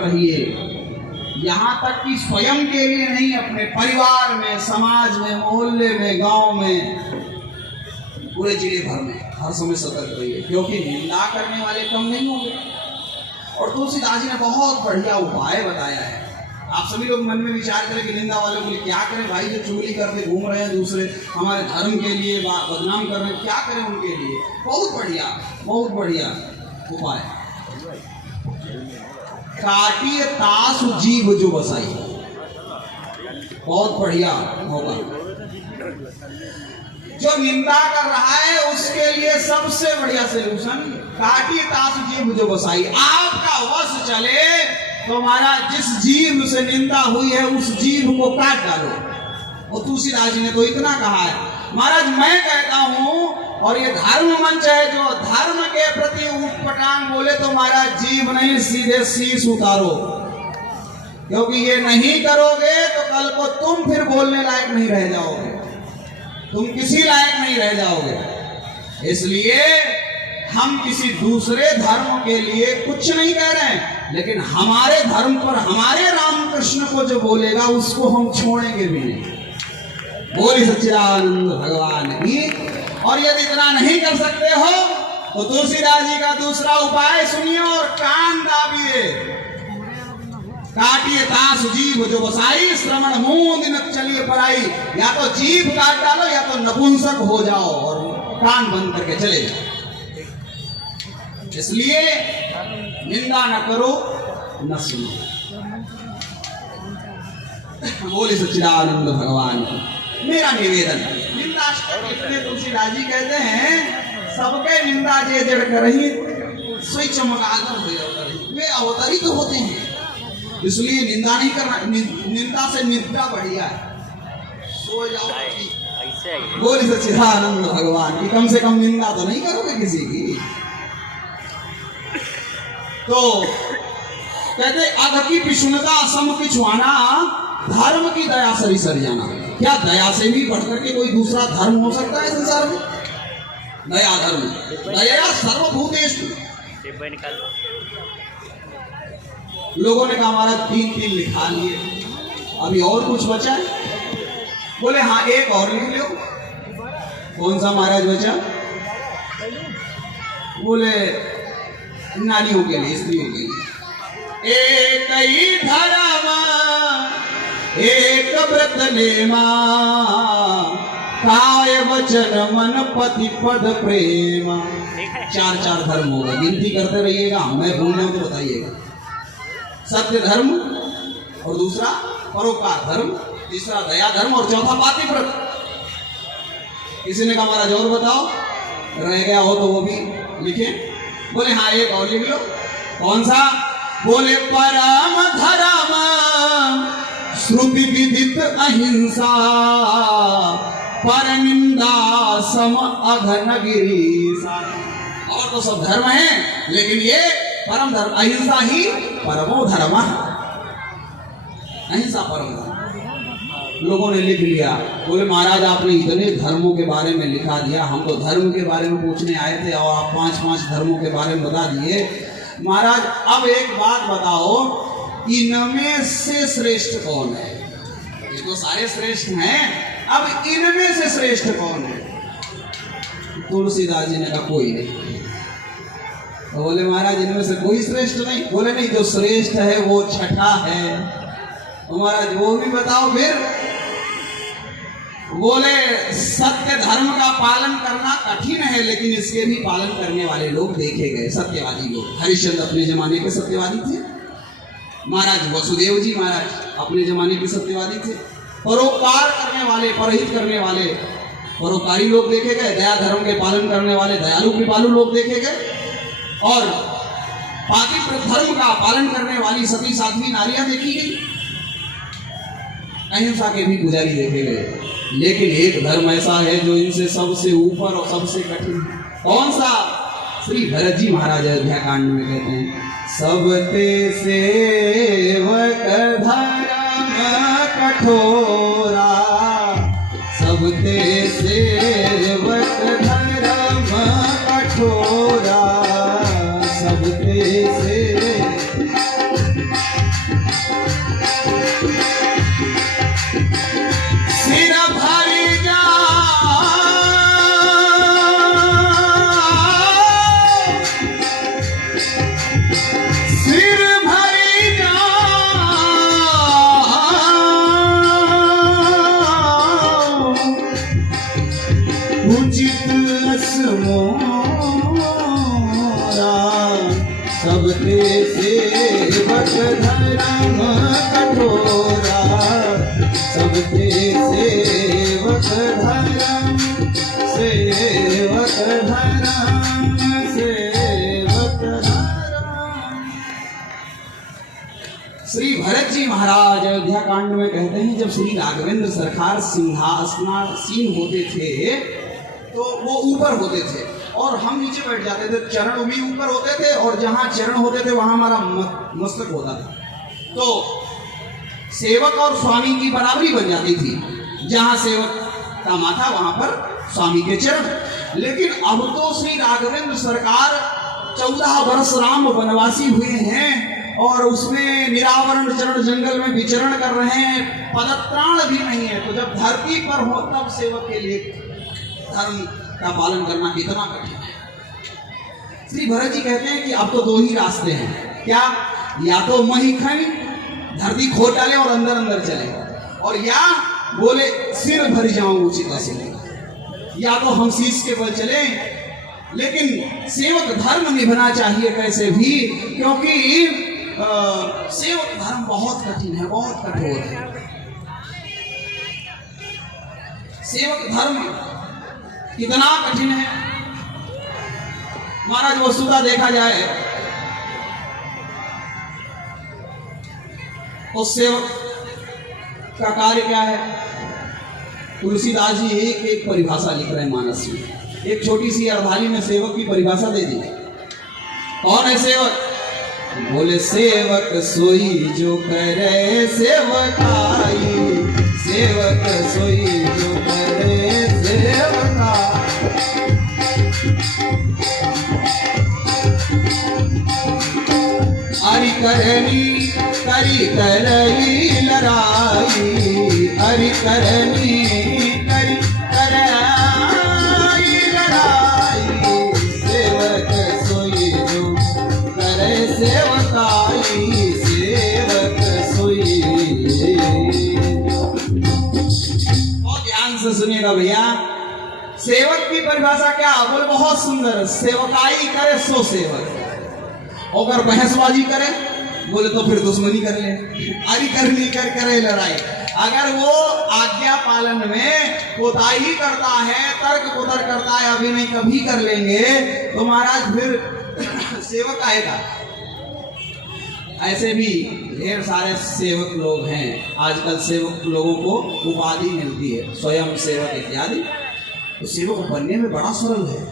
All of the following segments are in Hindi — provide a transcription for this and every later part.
रहिए। यहाँ तक कि स्वयं के लिए नहीं, अपने परिवार में, समाज में, मोहल्ले में, गांव में, पूरे जिले भर में हर समय सतर्क रहिए, क्योंकि निंदा करने वाले कम नहीं होंगे। और तुलसीदास जी ने बहुत बढ़िया उपाय बताया है। आप सभी लोग मन में विचार करें कि निंदा वालों के लिए क्या करें भाई, जो चुगली करके घूम रहे हैं दूसरे, हमारे धर्म के लिए बदनाम कर रहे हैं, क्या करें उनके लिए। बहुत बढ़िया उपाय। काटिए तासु जीव जो बसाई, बहुत बढ़िया होगा। जो निंदा कर रहा है उसके लिए सबसे बढ़िया सलूशन, काटिए तासु जीव जो बसाई। आपका वश चले तो महाराज जिस जीव से निंदा हुई है उस जीव को काट डालो। और तुलसीदास जी ने तो इतना कहा है। महाराज मैं कहता हूं, और ये धर्म मंच है, जो धर्म के प्रति उटपटांग बोले तो महाराज जीव नहीं, सीधे शीश उतारो, क्योंकि ये नहीं करोगे तो कल को तुम फिर बोलने लायक नहीं रह जाओगे, तुम किसी लायक नहीं रह जाओगे। इसलिए हम किसी दूसरे धर्म के लिए कुछ नहीं कह रहे हैं, लेकिन हमारे धर्म पर हमारे रामकृष्ण को जो बोलेगा उसको हम छोड़ेंगे भी नहीं। बोली सच्चिदानंद भगवान की। और यदि इतना नहीं कर सकते हो तो तुलसीदास जी का दूसरा उपाय सुनिए और कान दाबिए। काटिए तासु जीव जो बसाई, श्रवण मूंद न चलिए पराई। या तो जीभ काट डालो या तो नपुंसक हो जाओ और कान बंद करके चले जाओ। इसलिए निंदा न करो न सुनो। बोले सच्चिदानंद भगवान की। मेरा निवेदन, निंदा तुलसीदास जी कहते हैं सबके निंदा जे जड़ करही सोई चमगादड़ हो जाओ, वे अवतरित तो होते हैं। इसलिए निंदा नहीं करना, निंदा से निंदा बढ़िया है, सो जाओ। बोले सच्चिदानंद भगवान की। कम से कम निंदा तो नहीं करोगे किसी की। तो कहते अध की पिशुनता सम पिछुआना, धर्म की दया सरी सर जाना। क्या दया से भी बढ़कर के कोई दूसरा धर्म हो सकता है संसार में? दया धर्म, दया सर्वभूतेषु। लोगों ने कहा हमारा 3 लिखा लिए, अभी और कुछ बचा है? बोले हाँ एक और लिख लो। कौन सा महाराज बचा? बोले नारियों के लिए, स्त्रियों के लिए। एक ही धर्म एक व्रत लेमा, काय वचन मन पति पद प्रेमा। 4 धर्म होगा, गिनती करते रहिएगा, मैं भूल जाऊं तो बताइएगा। सत्य धर्म, और दूसरा परोपकार धर्म, तीसरा दया धर्म, और चौथा पातिव्रत। किसी ने कहा महाराज और बताओ, रह गया हो तो वो भी लिखे। बोले हाँ एक और लिख लो। कौन सा? बोले परम धर्म श्रुति विदित अहिंसा, पर निंदा सम अघन गिरीसा। और तो सब धर्म है, लेकिन ये परम धर्म अहिंसा ही परमो धर्म। अहिंसा परम धर्म। लोगों ने लिख लिया। बोले महाराज आपने इतने धर्मों के बारे में लिखा दिया, हम तो धर्म के बारे में पूछने आए थे और आप 5 धर्मों के बारे में बता दिए। महाराज अब एक बात बताओ, इनमें से श्रेष्ठ कौन है? ये तो सारे श्रेष्ठ हैं, अब इनमें से श्रेष्ठ कौन है? तुलसीदास जी ने कहा कोई नहीं। तो बोले महाराज इनमें से कोई श्रेष्ठ नहीं? बोले नहीं, जो श्रेष्ठ है वो छठा है। तो महाराज वो भी बताओ फिर। बोले सत्य धर्म का पालन करना कठिन है, लेकिन इसके भी पालन करने वाले लोग देखे गए, सत्यवादी लोग। हरिश्चंद्र अपने जमाने के सत्यवादी थे। महाराज वसुदेव जी महाराज अपने जमाने के सत्यवादी थे। परोपकार करने वाले, परहित करने वाले परोपकारी लोग देखे गए। दया धर्म के पालन करने वाले दयालु कृपालु लोग देखे गए। और पातिव्रत धर्म का पालन करने वाली सती साध्वी नारियां देखी गई। अहिंसा के भी पुजारी देखे गए। लेकिन एक धर्म ऐसा है जो इनसे सबसे ऊपर और सबसे कठिन। कौन सा? श्री भरत जी महाराज अयोध्या कांड में कहते हैं, सब ते सेवक धर्म कठोरा, सब ते सेवक धर्म कठोरा, सब ते से सेवक धर्म कठोरा, सबके सेवक धर्म, सेवक धर्म, सेवक धर्म। श्री भरत जी महाराज अयोध्या कांड में कहते हैं, जब श्री राघवेंद्र सरकार सिंहासनासीन होते थे तो वो ऊपर होते थे और हम नीचे बैठ जाते थे। चरण भी ऊपर होते थे और जहां चरण होते थे वहां हमारा मस्तक होता था। तो सेवक और स्वामी की बराबरी बन जाती थी, जहां सेवक का माथा वहां पर स्वामी के चरण। लेकिन अब तो श्री राघवेंद्र सरकार 14 वर्ष राम वनवासी हुए हैं और उसमें निरावरण चरण जंगल में विचरण कर रहे हैं, पदत्राण भी नहीं है। तो जब धरती पर हो तब सेवक के लिए धर्म का पालन करना कितना कठिन है। श्री भरत जी कहते हैं कि अब तो 2 ही रास्ते हैं, क्या? या तो मही खाई धरती खोद डाले और अंदर अंदर चले, और या बोले सिर भर जाऊं उचित असली, या तो हम शीश के बल चले। लेकिन सेवक धर्म निभाना चाहिए कैसे भी, क्योंकि सेवक धर्म बहुत कठिन है, बहुत कठोर है। सेवक धर्म कितना कठिन है महाराज। वस्तुतः देखा जाए तो सेवक का कार्य क्या है? तुलसीदास जी एक परिभाषा लिख रहे हैं मानस में, एक छोटी सी अर्धाली में सेवक की परिभाषा दे दी। कौन है सेवक? बोले सेवक सोई जो करे सेवकाई, सेवक सोई जो करे सेवका। हरि करनी करी करई लड़ाई, हरि करनी करी करई लड़ाई, सेवक सोई जो करे सेवकाई, सेवक सोई। बहुत ध्यान से सुनिएगा भैया, सेवक की परिभाषा क्या? बोले बहुत सुंदर, सेवकाई करे सो सेवक। अगर बहसबाजी करे बोले तो फिर दुश्मनी कर ले, अरी करनी कर करे लड़ाई। अगर वो आज्ञा पालन में कोताही करता है, तर्क कुतर्क करता है, अभी नहीं कभी कर लेंगे, तो महाराज फिर सेवक आएगा। ऐसे भी ढेर सारे सेवक लोग हैं। आजकल सेवक लोगों को उपाधि मिलती है, स्वयं सेवक इत्यादि। तो सेवक बनने में बड़ा सरल है,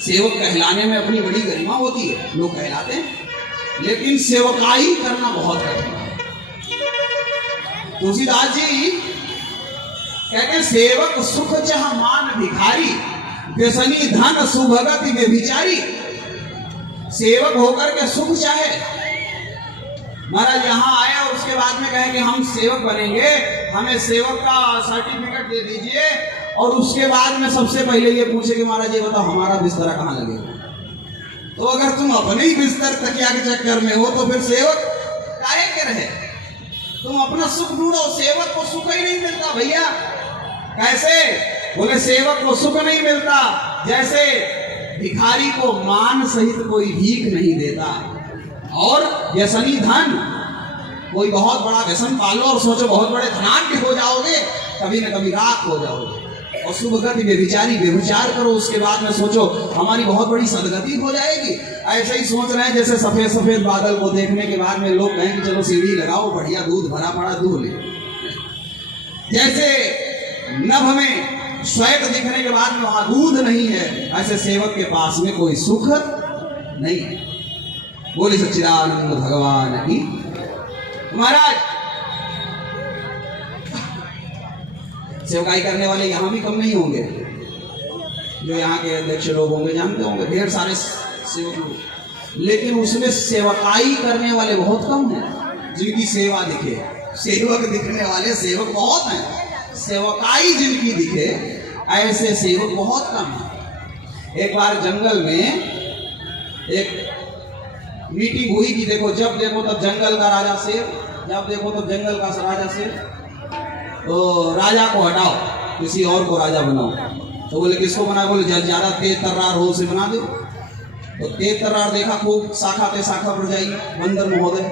सेवक कहलाने में अपनी बड़ी गरिमा होती है, लोग कहलाते हैं, लेकिन सेवकाई करना बहुत कठिन है। तुलसीदास जी कहते हैं, सेवक सुख चाह मान भिखारी, व्यसनी धन सुभगति व्यभिचारी। सेवक होकर के सुख चाहे, महाराज यहाँ आए और उसके बाद में कहे कि हम सेवक बनेंगे, हमें सेवक का सर्टिफिकेट दे दीजिए, और उसके बाद में सबसे पहले ये पूछे कि महाराज ये बताओ हमारा बिस्तरा कहाँ लगेगा। तो अगर तुम अपने ही बिस्तर तकिया के चक्कर में हो तो फिर सेवक काहे के रहे? तुम अपना सुख ढूंढो, सेवक को सुख ही नहीं मिलता भैया। कैसे? बोले सेवक को सुख नहीं मिलता जैसे भिखारी को मान सहित कोई भीख नहीं देता, और व्यसनी धन, कोई बहुत बड़ा व्यसन पालो और सोचो बहुत बड़े धनाढ्य हो जाओगे, कभी न कभी राख हो जाओगे। और सुभगति व्यभिचारी, व्यभिचार करो, उसके बाद में सोचो हमारी बहुत बड़ी सदगति हो जाएगी। ऐसे ही सोच रहे हैं जैसे सफेद सफेद बादल को देखने के बाद में लोग कहें कि चलो सीढ़ी लगाओ, बढ़िया दूध भरा पड़ा दूध ले। जैसे नभ में श्वेत दिखने के बाद में वहां दूध नहीं है, ऐसे सेवक के पास में कोई सुख नहीं है। बोले सच्चिदानंद भगवान की महाराज। सेवकाई करने वाले यहाँ भी कम नहीं होंगे, जो यहाँ के अध्यक्ष लोग होंगे, जानते होंगे ढेर सारे सेवक लोग, लेकिन उसमें सेवकाई करने वाले बहुत कम हैं जिनकी सेवा दिखे। सेवक दिखने वाले सेवक बहुत हैं, सेवकाई जिनकी दिखे ऐसे सेवक बहुत कम हैं। एक बार जंगल में एक मीटिंग हुई कि देखो जब देखो तब जंगल का राजा शेर, जब देखो तब जंगल का राजा शेर, तो राजा को हटाओ, किसी और को राजा बनाओ। तो बोले किसको बनाए? बोले ज्यादा तेज तर्रार हो उसे बना दो। तो तेज तर्रार देखा खूब शाखा पे शाखा पर जाई बंदर महोदय,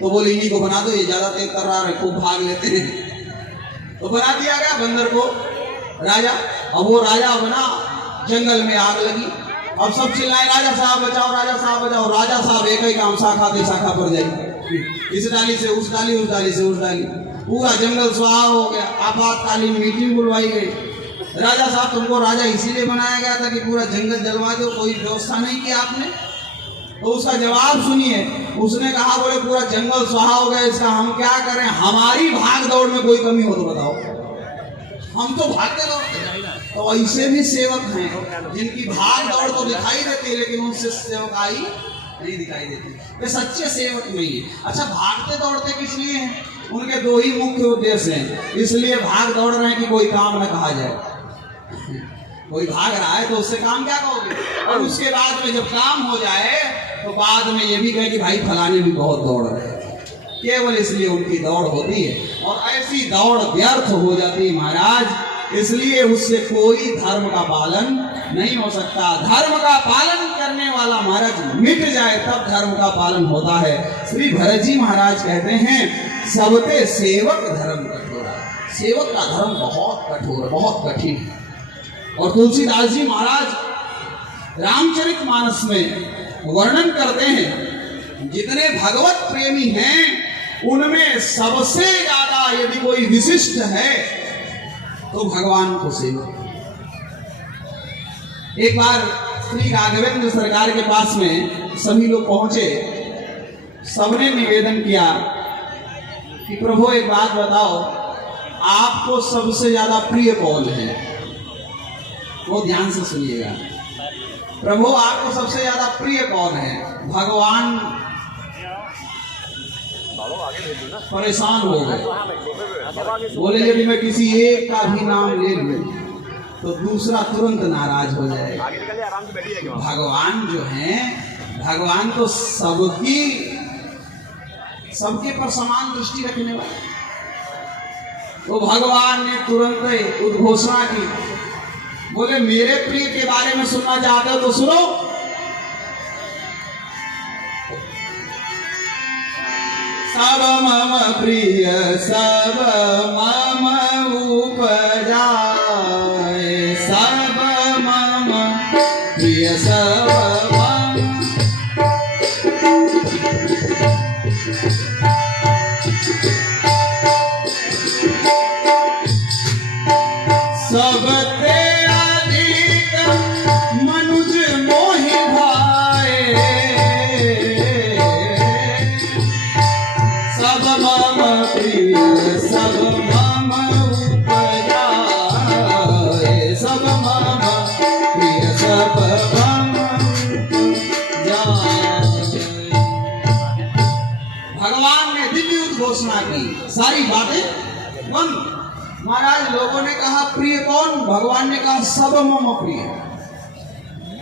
तो बोले इन्हीं को बना दो, ये ज्यादा तेज तर्रार है, खूब भाग लेते हैं। तो बना दिया गया बंदर को राजा। अब वो राजा बना, जंगल में आग लगी, अब सब चिल्लाए राजा साहब बचाओ, राजा साहब बचाओ। राजा साहब एक ही काम, शाखा पे शाखा पर जाई, इस डाली से उस डाली, उस डाली से उस डाली, पूरा जंगल स्वाहा हो गया। आपातकालीन मीटिंग बुलवाई गई। राजा साहब तुमको राजा इसीलिए बनाया गया था कि पूरा जंगल जलवा दो, कोई व्यवस्था नहीं की आपने? तो उसका जवाब सुनिए। उसने कहा बोले पूरा जंगल स्वाहा हो गया, इसका हम क्या करें? हमारी भाग दौड़ में कोई कमी हो तो बताओ, हम तो भागते दौड़ते। तो ऐसे भी सेवक हैं जिनकी भाग दौड़ तो दिखाई देती है, लेकिन उनसे सेवकाई नहीं दिखाई देती, वे सच्चे सेवक नहीं है। अच्छा, भागते दौड़ते किस लिए हैं? उनके दो ही मुख्य उद्देश्य हैं। इसलिए भाग दौड़ रहे हैं कि कोई काम न कहा जाए। कोई भाग रहा है तो उससे काम क्या कहोगे? और उसके बाद में जब काम हो जाए तो बाद में ये भी कहे कि भाई फलाने भी बहुत दौड़ रहे हैं। केवल इसलिए उनकी दौड़ होती है, और ऐसी दौड़ व्यर्थ हो जाती है महाराज। इसलिए उससे कोई धर्म का पालन नहीं हो सकता। धर्म का पालन करने वाला महाराज मिट जाए तब धर्म का पालन होता है। श्री भरत जी महाराज कहते हैं सबते सेवक धर्म कठोरा। सेवक का धर्म बहुत कठोर, बहुत कठिन है। और तुलसीदास जी महाराज रामचरितमानस में वर्णन करते हैं जितने भगवत प्रेमी हैं उनमें सबसे ज्यादा यदि कोई विशिष्ट है तो भगवान को सेवक। एक बार श्री राघवेंद्र सरकार के पास में सभी लोग पहुंचे, सबने निवेदन किया कि प्रभु एक बात बताओ, आपको सबसे ज्यादा प्रिय कौन है? वो ध्यान से सुनिएगा। प्रभु आपको सबसे ज्यादा प्रिय कौन है? भगवान परेशान हो गए, बोले यदि मैं किसी एक का भी नाम ले लूं तो दूसरा तुरंत नाराज हो जाएगा। भगवान जो है, भगवान तो सबके पर समान दृष्टि रखने वाले। तो भगवान ने तुरंत उद्घोषणा की, बोले मेरे प्रिय के बारे में सुनना चाहते हो तो सुनो। सब मम प्रिय सब मम उपजाए, सब मम प्रिय सब सबते अधिक मनुज मोहि भाए, सब मम प्रिय सब मम उपजाए, सब मम प्रिय सब मम उपजाए। भगवान ने दिव्य उद्घोषणा की, सारी बातें बंद। महाराज लोगों ने कहा प्रिय कौन? भगवान ने कहा सब मम प्रिय।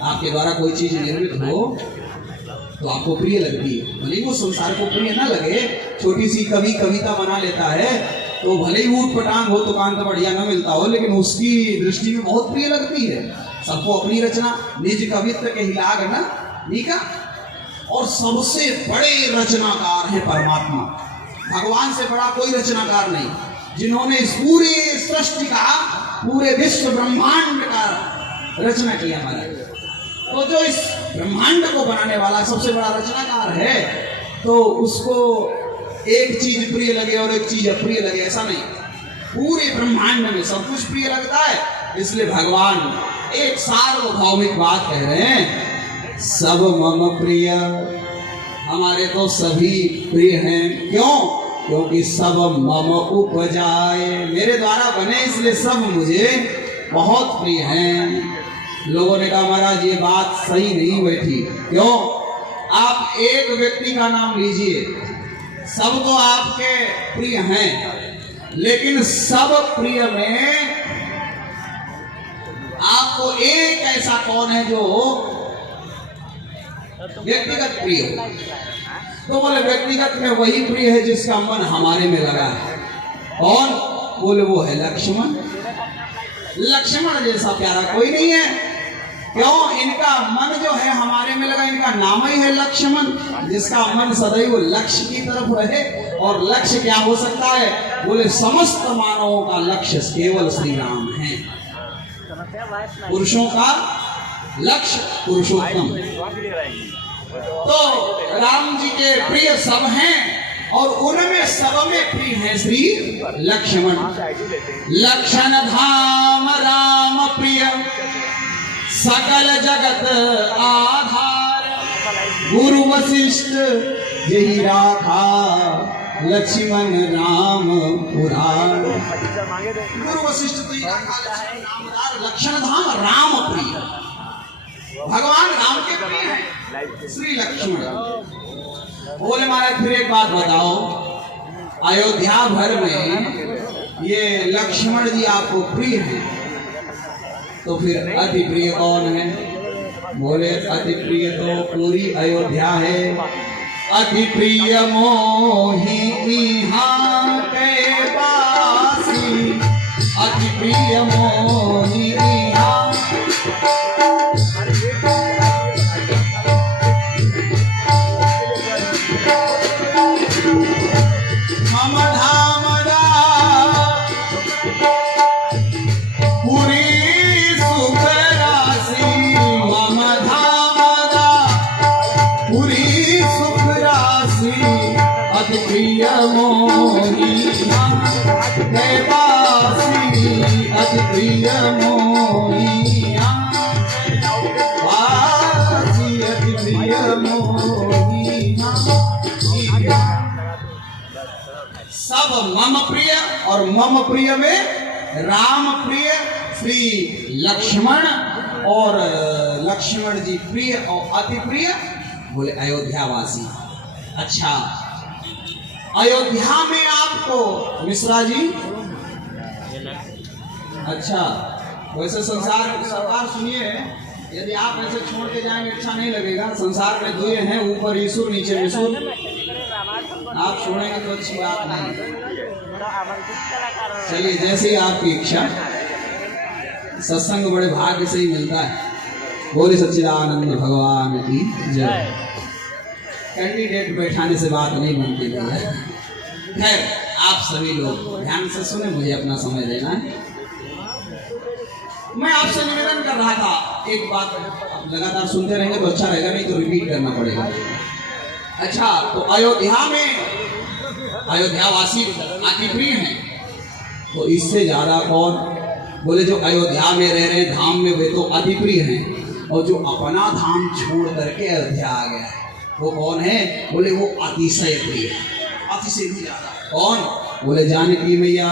आपके द्वारा कोई चीज निर्मित हो तो आपको प्रिय लगती है, भले वो संसार को प्रिय ना लगे। छोटी सी कवि कविता बना लेता है तो भले ही ऊट पटांग हो, तो कान का बढ़िया ना मिलता हो, लेकिन उसकी दृष्टि में बहुत प्रिय लगती है। सबको अपनी रचना निज कवित्व के हिलाग ना नीका। और सबसे बड़े रचनाकार है परमात्मा, भगवान से बड़ा कोई रचनाकार नहीं, जिन्होंने इस पूरी सृष्टि का, पूरे विश्व ब्रह्मांड का रचना किया महाराज। तो जो इस ब्रह्मांड को बनाने वाला सबसे बड़ा रचनाकार है, तो उसको एक चीज प्रिय लगे और एक चीज अप्रिय लगे ऐसा नहीं। पूरे ब्रह्मांड में सब कुछ प्रिय लगता है। इसलिए भगवान एक सार्वभौमिक बात कह रहे हैं, सब मम प्रिय। हमारे तो सभी प्रिय हैं। क्यों? क्योंकि सब मम उपजाए, मेरे द्वारा बने इसलिए सब मुझे बहुत प्रिय हैं। लोगों ने कहा महाराज ये बात सही नहीं बैठी। क्यों? आप एक व्यक्ति का नाम लीजिए, सब तो आपके प्रिय हैं, लेकिन सब प्रिय में आपको एक ऐसा कौन है जो व्यक्तिगत प्रिय हो? तो बोले व्यक्तिगत में वही प्रिय है जिसका मन हमारे में लगा है। कौन? बोले वो है लक्ष्मण। लक्ष्मण जैसा प्यारा कोई नहीं है। क्यों? इनका मन जो है हमारे में लगा, इनका नाम ही है लक्ष्मण, जिसका मन सदैव लक्ष्य की तरफ रहे। और लक्ष्य क्या हो सकता है? बोले समस्त मानवों का लक्ष्य केवल श्री राम है। पुरुषों का लक्ष्य पुरुषोत्तम। तो राम जी के प्रिय सब हैं और उनमें सब में प्रिय है श्री लक्ष्मण। लक्षण धाम राम प्रिय सकल जगत आधार, गुरु वशिष्ठ यही राखा लक्ष्मण राम पुराण। गुरु वशिष्ठ यही राखा लक्ष्मण राम पुराण। लक्षण धाम राम प्रिय, भगवान राम के प्रिय हैं श्री लक्ष्मण। बोले महाराज फिर एक बात बताओ, अयोध्या भर में ये लक्ष्मण जी आपको प्रिय हैं, तो फिर अति प्रिय कौन है? बोले अति प्रिय तो पूरी अयोध्या है। अति प्रिय मोहि यहाँ के पासी, अति प्रिय मोहि यहाँ। प्रिय मोही अति प्रिय मोही अति प्रिय मोही। सब मम प्रिय और मम प्रिय में राम प्रिय श्री लक्ष्मण, और लक्ष्मण जी प्रिय और अति प्रिय बोले अयोध्यावासी। अच्छा, अयोध्या में आपको मिश्रा जी, अच्छा वैसे सरकार सुनिए, यदि आप ऐसे छोड़ के जाएंगे अच्छा नहीं लगेगा। संसार में दुए हैं, ऊपर ईश्वर नीचे विशुर। आप छोड़ेंगे तो अच्छी बात नहीं। चलिए जैसे ही आपकी इच्छा। सत्संग बड़े भाग्य से ही मिलता है। बोले सच्चिदानंद भगवान की जय। कैंडिडेट बैठाने से बात नहीं बनती भैया। खैर आप सभी लोग ध्यान से सुने, मुझे अपना समय देना है। मैं आपसे निवेदन कर रहा था एक बात, आप लगातार सुनते रहेंगे तो अच्छा रहेगा, नहीं तो रिपीट करना पड़ेगा। अच्छा, तो अयोध्या में अयोध्यावासी अति प्रिय हैं, तो इससे ज्यादा कौन? बोले जो अयोध्या में रह रहे धाम में वे तो अति प्रिय हैं, और जो अपना धाम छोड़ करके अयोध्या आ गया है वो कौन है? बोले वो अतिशय प्रिय है, अतिशय भी ज्यादा। कौन? बोले जानकी मैया।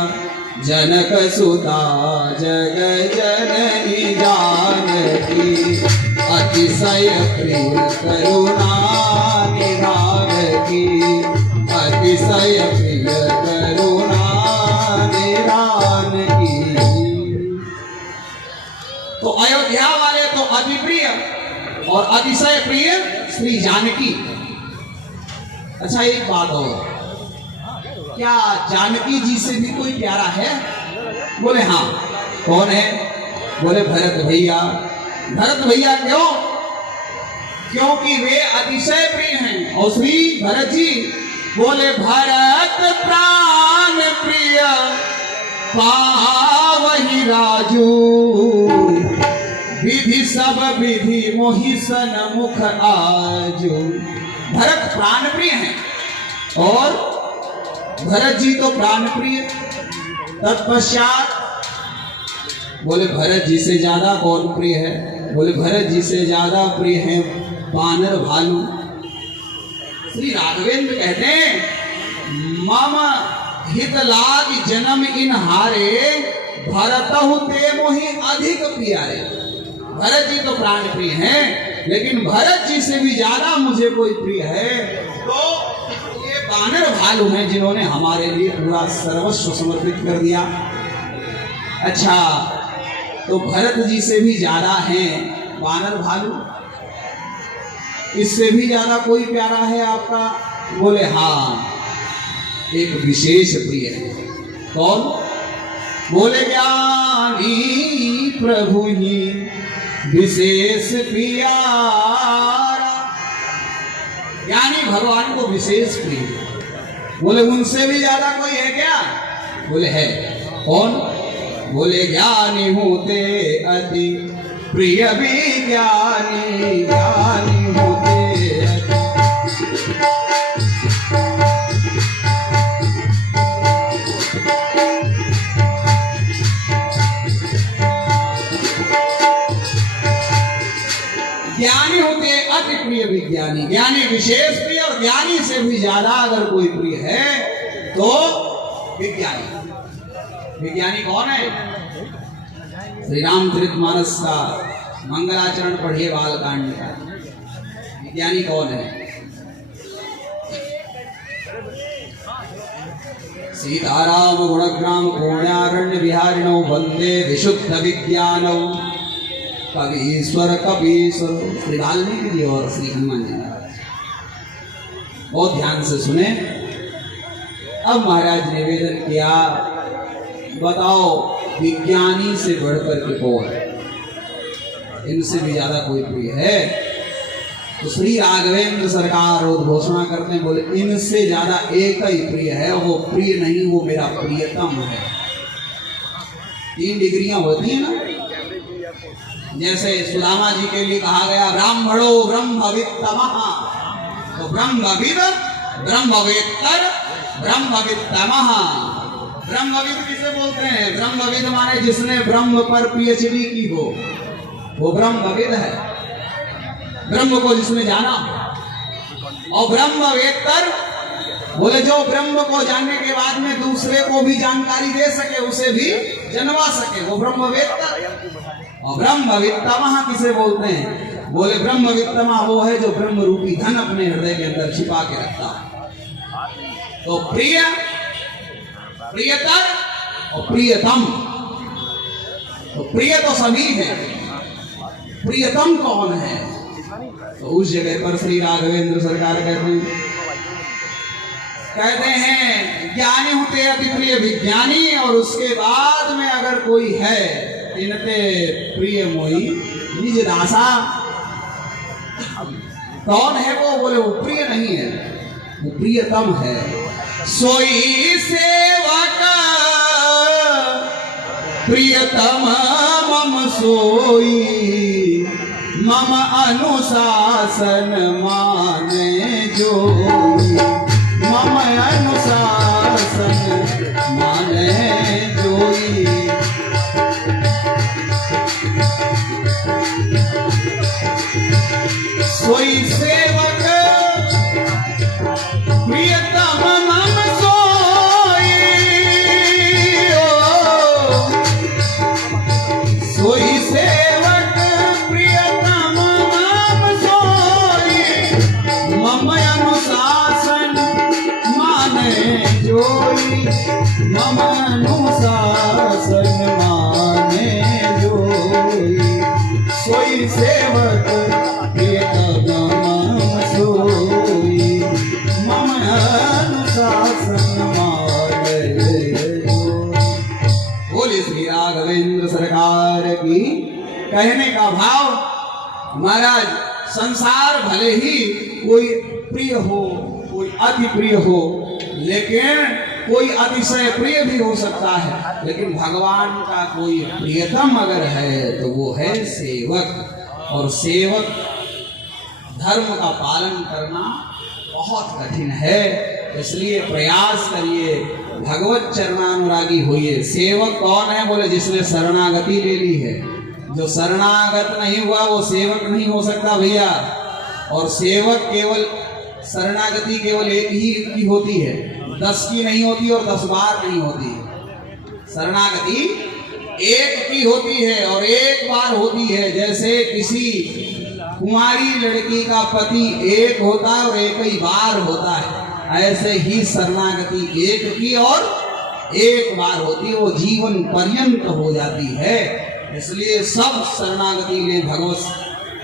जनक सुता जग जननी जानकी, अतिशय प्रिय करुणा निधान की, अतिशय प्रिय करुणा निधान की। तो अयोध्या वाले तो अति प्रिय और अतिशय प्रिय श्री जानकी। अच्छा एक बात और, क्या जानकी जी से भी कोई प्यारा है? बोले हाँ। कौन है? बोले भरत भैया। भरत भैया क्यों? क्योंकि वे अतिशय प्रिय हैं। और श्री भरत जी बोले भरत प्राण प्रिय पावहि राजू, विधि सब विधि मोहि सन्मुख आजू। भरत प्राण प्रिय हैं और भरत जी तो प्राण प्रिय। तत्पश्चात बोले भरत जी से ज्यादा कौन प्रिय है? बोले भरत जी से ज्यादा प्रिय है बानर भालू। श्री राघवेंद्र कहते हैं मम हित लाग जन्म इन हारे, भरतहु ते मोहि अधिक प्यारे। भरत जी तो प्राण प्रिय हैं, लेकिन भरत जी से भी ज्यादा मुझे कोई प्रिय है तो ये बानर भालू हैं, जिन्होंने हमारे लिए पूरा सर्वस्व समर्पित कर दिया। अच्छा, तो भरत जी से भी ज्यादा हैं बानर भालू। इससे भी ज्यादा कोई प्यारा है आपका? बोले हाँ, एक विशेष प्रिय है। कौन? बोले ज्ञानी प्रभु ही विशेष प्यारा। यानी भगवान को विशेष प्रिय। बोले उनसे भी ज्यादा कोई है क्या? बोले है। कौन? बोले ज्ञानी होते अति प्रिय भी ज्ञानी, ज्ञानी होते ज्ञानी होते अति प्रिय विज्ञानी। ज्ञानी विशेष प्रिय और ज्ञानी से भी ज्यादा अगर कोई प्रिय है तो विज्ञानी। विज्ञानी कौन है? श्री रामचरितमानस का मंगलाचरण पढ़िए बालकांड का। विज्ञानी कौन है? सीताराम गुणग्राम कोण्यारण्य विहारिणो वंदे विशुद्ध विज्ञानौ कवीश्वर कपीश्वर। श्री वाल्मीकि जी और श्री हनुमान जी महाराज। बहुत ध्यान से सुने। अब महाराज निवेदन किया, बताओ विज्ञानी से बढ़कर के कौन है? इनसे भी ज्यादा कोई प्रिय है? तो श्री राघवेंद्र सरकार घोषणा करते हैं, बोले इनसे ज्यादा एक ही प्रिय है, वो प्रिय नहीं, वो मेरा प्रियतम है। 3 डिग्रियां होती है ना। जैसे सुदामा जी के लिए कहा गया ब्राह्मणो ब्रह्मवित्तमः, तो ब्रह्मविद ब्रह्मवेत्तर ब्रह्मवित्तमः। ब्रह्मविद किसे बोलते हैं? ब्रह्मविद माने जिसने ब्रह्म पर पीएचडी की हो, वो ब्रह्मविद है। ब्रह्म को जिसने जाना। और ब्रह्मवेत्तर बोले जो ब्रह्म को जानने के बाद में दूसरे को भी जानकारी दे सके, उसे भी जनवा सके, वो ब्रह्मवेत्तर। और ब्रह्मवित्तमः किसे बोलते हैं? बोले ब्रह्मवित्तमः वो है जो ब्रह्म रूपी धन अपने हृदय के अंदर छिपा के रखता है। तो प्रिय, प्रियतर और प्रियतम। तो प्रिय तो सभी है, प्रियतम कौन है? तो उस जगह पर श्री राघवेंद्र सरकार कहते हैं ज्ञानी होते अति प्रिय विज्ञानी। और उसके बाद में अगर कोई है इनते प्रिय मोही निज दासा। कौन है वो? बोले वो प्रिय नहीं है, वो प्रियतम है। सोई सेवक प्रियतम मम सोई, मम अनुशासन माने जोई, मम अनुशासन माने जोई। सोई सेवक प्रियतम मम सोई, सोई सेवक प्रियतम मम सोई, मम अनुशासन माने जोई, मम अनुशासन माने जोई। सोई सेवक राघवेंद्र सरकार की कहने का भाव। महाराज संसार भले ही कोई प्रिय हो, कोई अति प्रिय हो, लेकिन कोई अतिशय प्रिय भी हो सकता है, लेकिन भगवान का कोई प्रियतम अगर है तो वो है सेवक। और सेवक धर्म का पालन करना बहुत कठिन है, इसलिए प्रयास करिए, भगवत चरणानुरागी होइए। सेवक कौन है? बोले जिसने शरणागति ले ली है। जो शरणागत नहीं हुआ वो सेवक नहीं हो सकता भैया। और सेवक केवल शरणागति केवल एक ही की होती है, 10 की नहीं होती और 10 बार नहीं होती। शरणागति एक की होती है और एक बार होती है। जैसे किसी कुमारी लड़की का पति एक होता है और एक ही बार होता है, ऐसे ही शरणागति एक की और एक बार होती है, वो जीवन पर्यंत हो जाती है। इसलिए सब शरणागति लें, भगवत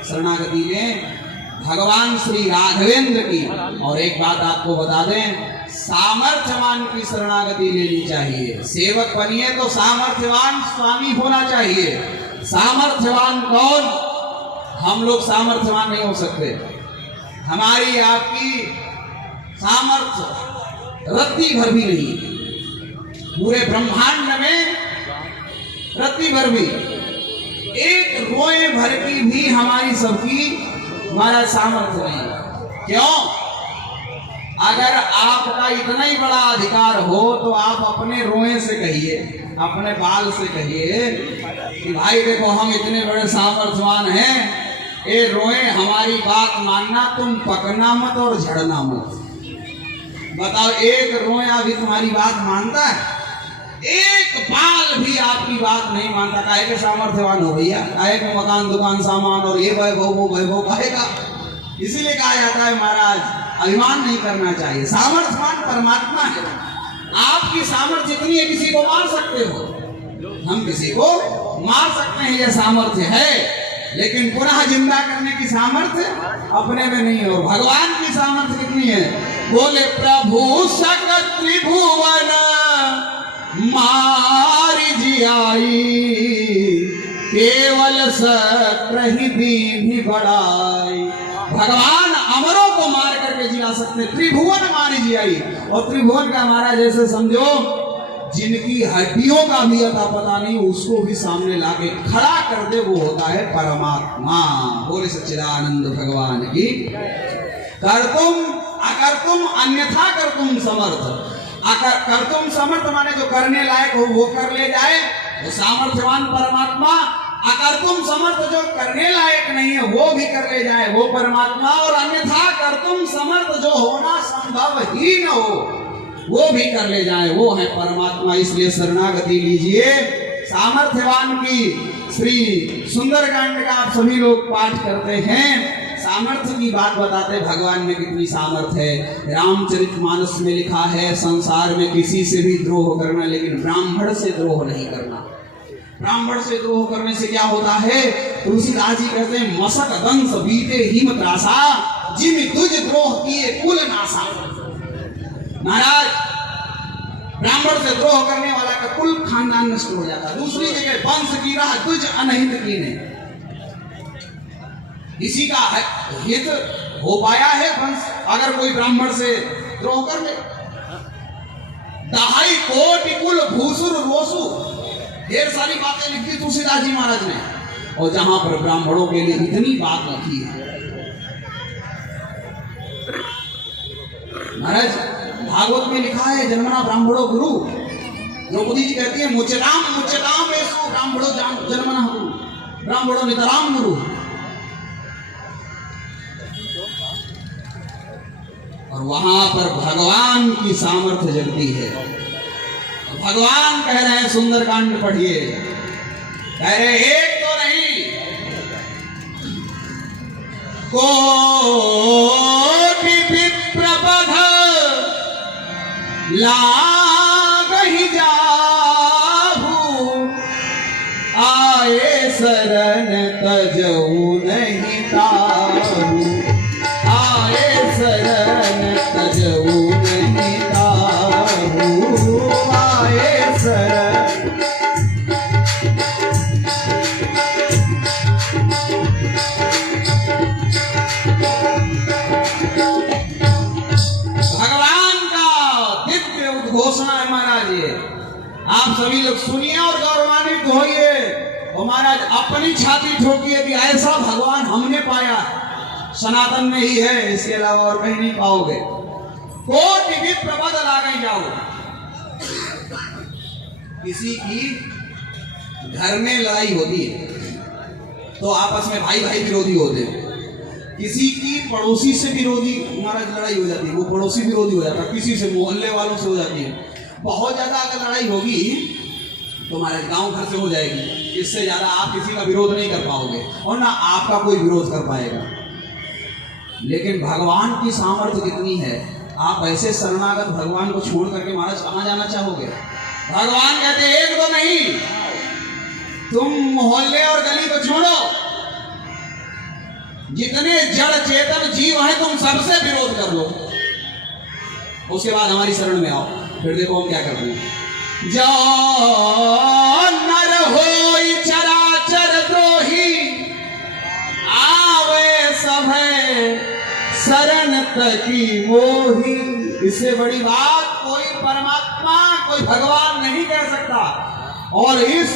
शरणागति लें भगवान श्री राघवेंद्र की। और एक बात आपको बता दें, सामर्थ्यवान की शरणागति लेनी चाहिए। सेवक बनिए तो सामर्थ्यवान स्वामी होना चाहिए। सामर्थ्यवान कौन? हम लोग सामर्थ्यवान नहीं हो सकते। हमारी आपकी सामर्थ्य रत्ती भर भी नहीं, पूरे ब्रह्मांड में रत्ती भर भी, एक रोए भर की भी हमारी सबकी हमारा सामर्थ्य नहीं। क्यों? अगर आपका इतना ही बड़ा अधिकार हो तो आप अपने रोए से कहिए, अपने बाल से कहिए कि भाई देखो हम इतने बड़े सामर्थ्यवान हैं, ये रोए हमारी बात मानना, तुम पकना मत और झड़ना मत। बताओ, एक रोया भी तुम्हारी बात मानता है? एक बाल भी आपकी बात नहीं मानता। काहे के सामर्थ्यवान हो भैया? काहे के मकान दुकान सामान और ये वैभव वो वैभव काहे का? इसीलिए कहा जाता है महाराज, अभिमान नहीं करना चाहिए। सामर्थ्यवान परमात्मा है। आपकी सामर्थ्य इतनी है, किसी को मार सकते हो, हम किसी को मार सकते हैं, यह सामर्थ्य है। लेकिन पुनः जिंदा करने की सामर्थ्य अपने में नहीं है। और भगवान की सामर्थ्य कितनी है? बोले प्रभु सकल त्रिभुवन मारि जियाई, केवल सत्रहि दीन्हि बढ़ाई। भगवान अमरों को मार करके जिला सकते, त्रिभुवन मारि जियाई। और त्रिभुवन का हमारा जैसे समझो, जिनकी हड्डियों का भी अता पता नहीं, उसको भी सामने लाके खड़ा कर दे, वो होता है परमात्मा। बोले सच्चिदानंद भगवान की। कर्तुम अकर्तुम अन्यथा कर्तुम समर्थ। कर्तुम समर्थ माने जो करने लायक हो वो कर ले जाए, वो सामर्थ्यवान परमात्मा। अकर्तुम समर्थ जो करने लायक नहीं है वो भी कर ले जाए, वो परमात्मा। और अन्यथा कर्तुम समर्थ जो होना संभव ही न हो वो भी कर ले जाए, वो है परमात्मा। इसलिए शरणागति लीजिए। सामर्थ्यवान की श्री सुंदरकांड का आप सभी लोग पाठ करते हैं, सामर्थ्य की बात बताते भगवान में कितनी सामर्थ्य है। रामचरितमानस में लिखा है, संसार में किसी से भी द्रोह करना, लेकिन ब्राह्मण से द्रोह नहीं करना। ब्राह्मण से द्रोह करने से क्या होता है? तुलसीदास जी कहते हैं, मसक दंस बीते हिम त्रासा, जिम तुझ द्रोह किए कुल नासा। महाराज, ब्राह्मण से द्रोह करने वाला का कुल खानदान नष्ट हो जाता। दूसरी जगह वंश की राह तुझ अनहित कीने, इसी का हित हो पाया है वंश अगर कोई ब्राह्मण से द्रोह कर ले। दहाई कोटि कुल भूसुर रोसु, ढेर सारी बातें लिखी तुलसीदास जी महाराज ने, और जहां पर ब्राह्मणों के लिए इतनी बात लिखी है। महाराज, भागवत में लिखा है, जन्मना ब्राह्मणो गुरु। द्रौपदी जी कहती है, मुचताम एसो ब्राह्मणो जन्मना गुरु, ब्राह्मणो नितराम गुरु। और वहां पर भगवान की सामर्थ्य जगती है। तो भगवान कह रहे हैं, सुंदरकांड पढ़िए, कह रहे एक तो नहीं, कोटि विप्रबध लागहि जाहु, आए शरण तजऊ नहीं ताहु, आए शरण तजऊ नहीं ताहु, आए शरण। घोषणा है महाराज, ये आप सभी लोग सुनिए और गौरवान्वित होइए। और महाराज अपनी छाती ठोकिए कि ऐसा भगवान हमने पाया, सनातन में ही है, इसके अलावा और कहीं नहीं पाओगे। कोटि विप्रबध लागहि जाहु। किसी की घर में लड़ाई होती है तो आपस में भाई भाई विरोधी होते हैं। किसी की पड़ोसी से विरोधी महाराज लड़ाई हो जाती है, वो पड़ोसी विरोधी हो जाता है, किसी से मोहल्ले वालों से हो जाती है। बहुत ज्यादा अगर लड़ाई होगी तो महाराज गांव घर से हो जाएगी, इससे ज्यादा आप किसी का विरोध नहीं कर पाओगे और ना आपका कोई विरोध कर पाएगा। लेकिन भगवान की सामर्थ्य कितनी है, आप ऐसे शरणागत भगवान को छोड़ करके महाराज कहां जाना चाहोगे? भगवान कहते एक तो नहीं, तुम मोहल्ले और गली को छोड़ो, जितने जड़ चेतन जीव हैं तुम सबसे विरोध कर लो, उसके बाद हमारी शरण में आओ, फिर देखो हम क्या करते हैं। जो नर होई चराचर द्रोही, जगत की मोही। इससे बड़ी बात कोई परमात्मा, कोई भगवान नहीं कह सकता। और इस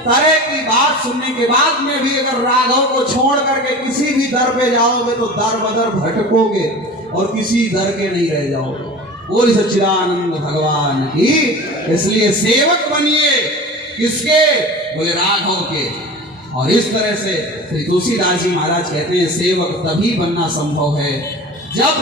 तरह की बात सुनने के बाद में भी अगर राघव को छोड़ करके किसी भी दर पे जाओगे तो दर बदर भटकोगे और किसी दर के नहीं रह जाओगे। बोल सच्चिदानंद भगवान की। इसलिए सेवक बनिए, किसके? बोले राघव के। और इस तरह से श्री तुलसीदास जी महाराज कहते हैं सेवक तभी बनना संभव है जब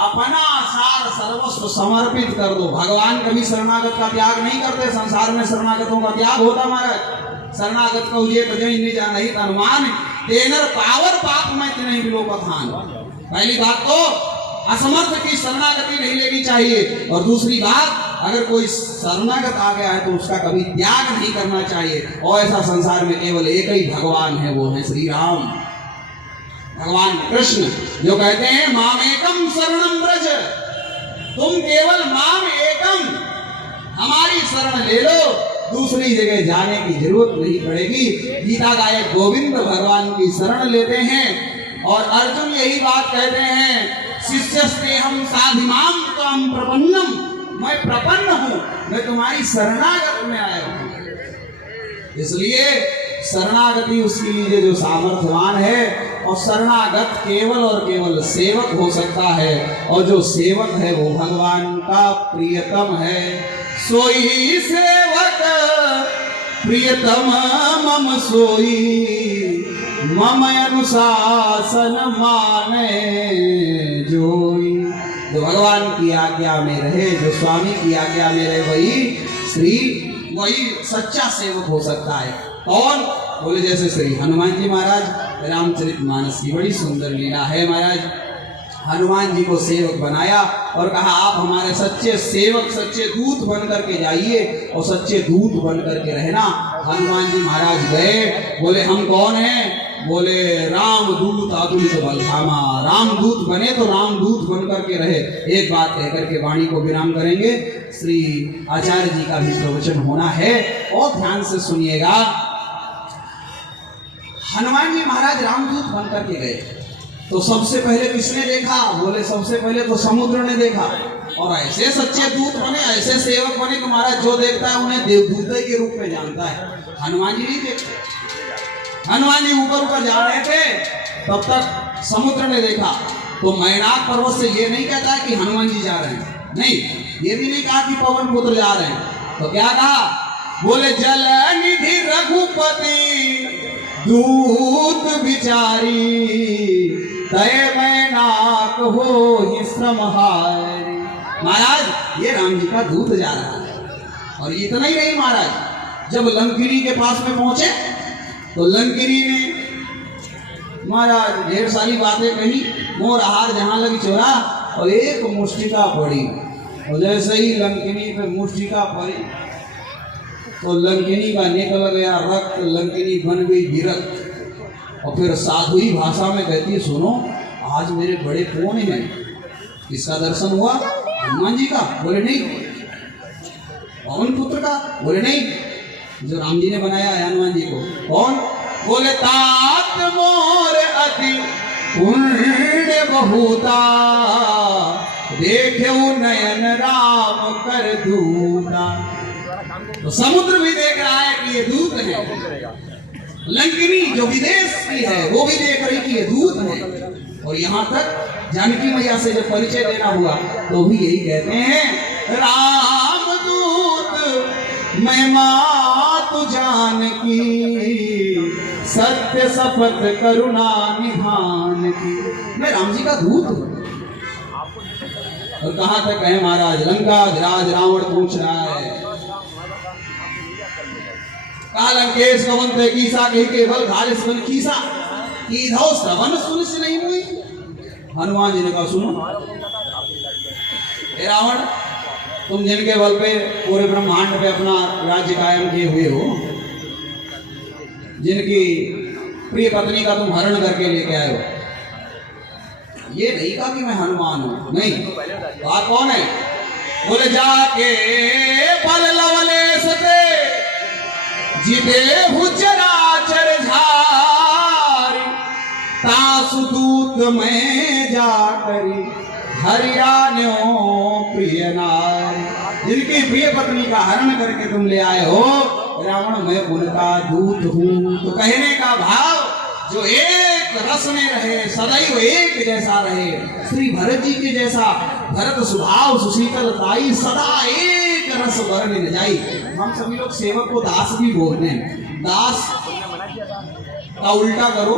अपना सार सर्वस्व समर्पित कर दो। भगवान कभी शरणागत का त्याग नहीं करते, संसार में शरणागतों का त्याग होता महाराज। शरणागत को ये नहीं जाना ही अनुमान तेनर पावर पाप में नहीं बिलो पठान। पहली बात तो असमर्थ की शरणागति नहीं लेनी चाहिए, और दूसरी बात अगर कोई शरणागत आ गया है तो उसका कभी त्याग नहीं करना चाहिए। और ऐसा संसार में केवल एक ही भगवान है, वो है श्री राम भगवान कृष्ण, जो कहते हैं माम एकम शरणम ब्रज। तुम केवल माम एकम हमारी शरण ले लो, दूसरी जगह जाने की जरूरत नहीं पड़ेगी। गीता गायक गोविंद भगवान की शरण लेते हैं और अर्जुन यही बात कहते हैं शिष्यस्ते हम साधिमाम त्वं प्रपन्नम। मैं प्रपन्न हूं, मैं तुम्हारी शरणागत में आया हूं। इसलिए शरणागति उसके लिए जो सामर्थ्यवान है, और शरणागत केवल और केवल सेवक हो सकता है, और जो सेवक है वो भगवान का प्रियतम है। सोई सेवक प्रियतम मम सोई, मम अनुशासन माने जोई। जो भगवान की आज्ञा में रहे, जो स्वामी की आज्ञा में रहे, वही सच्चा सेवक हो सकता है। कौन? बोले जैसे श्री हनुमान जी महाराज, रामचरितमानस की बड़ी सुंदर लीला है महाराज। हनुमान जी को सेवक बनाया और कहा आप हमारे सच्चे सेवक, सच्चे दूत बन करके जाइए और सच्चे दूत बन करके रहना। हनुमान जी महाराज गए, बोले हम कौन हैं? बोले रामदूत अतुलित बलधामा। रामदूत बने तो रामदूत बन करके रहे। एक बात कह करके वाणी को विराम करेंगे। श्री आचार्य जी का भी प्रवचन होना है और ध्यान से सुनिएगा। हनुमान जी महाराज रामदूत बन करके गए तो सबसे पहले किसने देखा? बोले सबसे पहले तो समुद्र ने देखा। और ऐसे सच्चे दूत बने, ऐसे सेवक बने कि महाराज जो देखता है उन्हें देवदूत के रूप में जानता है। हनुमान जी नहीं देखते। हनुमान जी ऊपर ऊपर जा रहे थे, तब तक समुद्र ने देखा। तो मैनाक पर्वत से ये नहीं कहता है कि हनुमान जी जा रहे हैं, नहीं, ये भी नहीं कहा कि पवन पुत्र जा रहे हैं। तो क्या कहा? बोले जल निधि रघुपति दूत विचारी, तय मैनाक हो ही श्रमहारी। महाराज ये राम जी का दूत जा रहा है। और इतना ही नहीं महाराज, जब लंकिनी के पास में पहुंचे तो लंकिनी ने महाराज ढेर सारी बातें कही, मोर आहार जहां लगी चोरा, और एक मुष्टिका पड़ी। और जैसे ही लंकिनी पे मुष्टिका पड़ी तो लंकिनी का निकल गया रक्त, लंकिनी बन गई विरक्त। और फिर साधुई भाषा में कहती है सुनो आज मेरे बड़े पुण्य हैं। किसका दर्शन हुआ? हनुमान जी का। बोले नहीं। पवन पुत्र का? बोले नहीं, जो राम जी ने बनाया है हनुमान जी को। कौन? बोले तात मोर अति पुण्य बहुता, देखे नयन राम कर दूता। तो समुद्र भी देख रहा है कि ये दूत है। लंकिनी जो विदेश की है वो भी देख रही कि ये दूत है। और यहाँ तक जानकी मैया से जब परिचय देना हुआ तो भी यही कहते हैं राम दूत मैं मातु जानकी, सत्य शपथ करुणा निधान की। मैं राम जी का दूत हूँ। और कहाँ तक है महाराज? लंका राज रावण पूछ रहा है लंकेश कवन ते कीसा कही केवल घाल सुन कीसा, कीधो श्रवण सुन से नहीं हुई। हनुमान जी ने कहा सुनो रावण, तुम जिनके बल पे पूरे ब्रह्मांड पे अपना राज्य कायम किए हुए हो, जिनकी प्रिय पत्नी का तुम हरण करके लेके आए हो, ये नहीं कहा कि मैं हनुमान हूं। नहीं, बात कौन है? बोले जाके पल लवलेश दे जिदे चराचर झारी, तासु दूत में जा करी हरियाणो प्रिय नाय, जिनकी प्रिय पत्नी का हरण करके तुम ले आए हो, रावण मैं उनका दूत हूँ। तो कहने का भाव, जो एक रस में रहे, सदैव एक जैसा रहे, श्री भरत जी के जैसा भरत स्वभाव सुशीतलताई, सदा एक रस वर्ण न जाई। हम सभी लोग सेवक को दास भी बोलते हैं। दास का उल्टा करो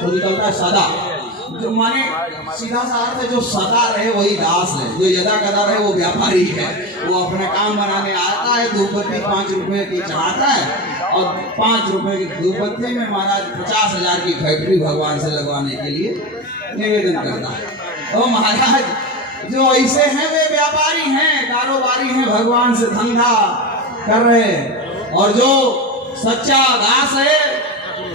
तो निकलता है सदा, जो माने सीधा सा अर्थ है, जो सदा रहे वही दास है, जो यदा कदा रहे वो व्यापारी है। वो अपना काम बनाने आता है, धूपबत्ती 5 रुपए की चढ़ाता है और 5 रुपए की धूपबत्ती में महाराज 50,000 की फैक्ट्री भगवान से लगवाने के लिए निवेदन करता है। तो महाराज जो ऐसे हैं वे व्यापारी हैं, कारोबारी हैं, भगवान से धंधा कर रहे हैं। और जो सच्चा दास है,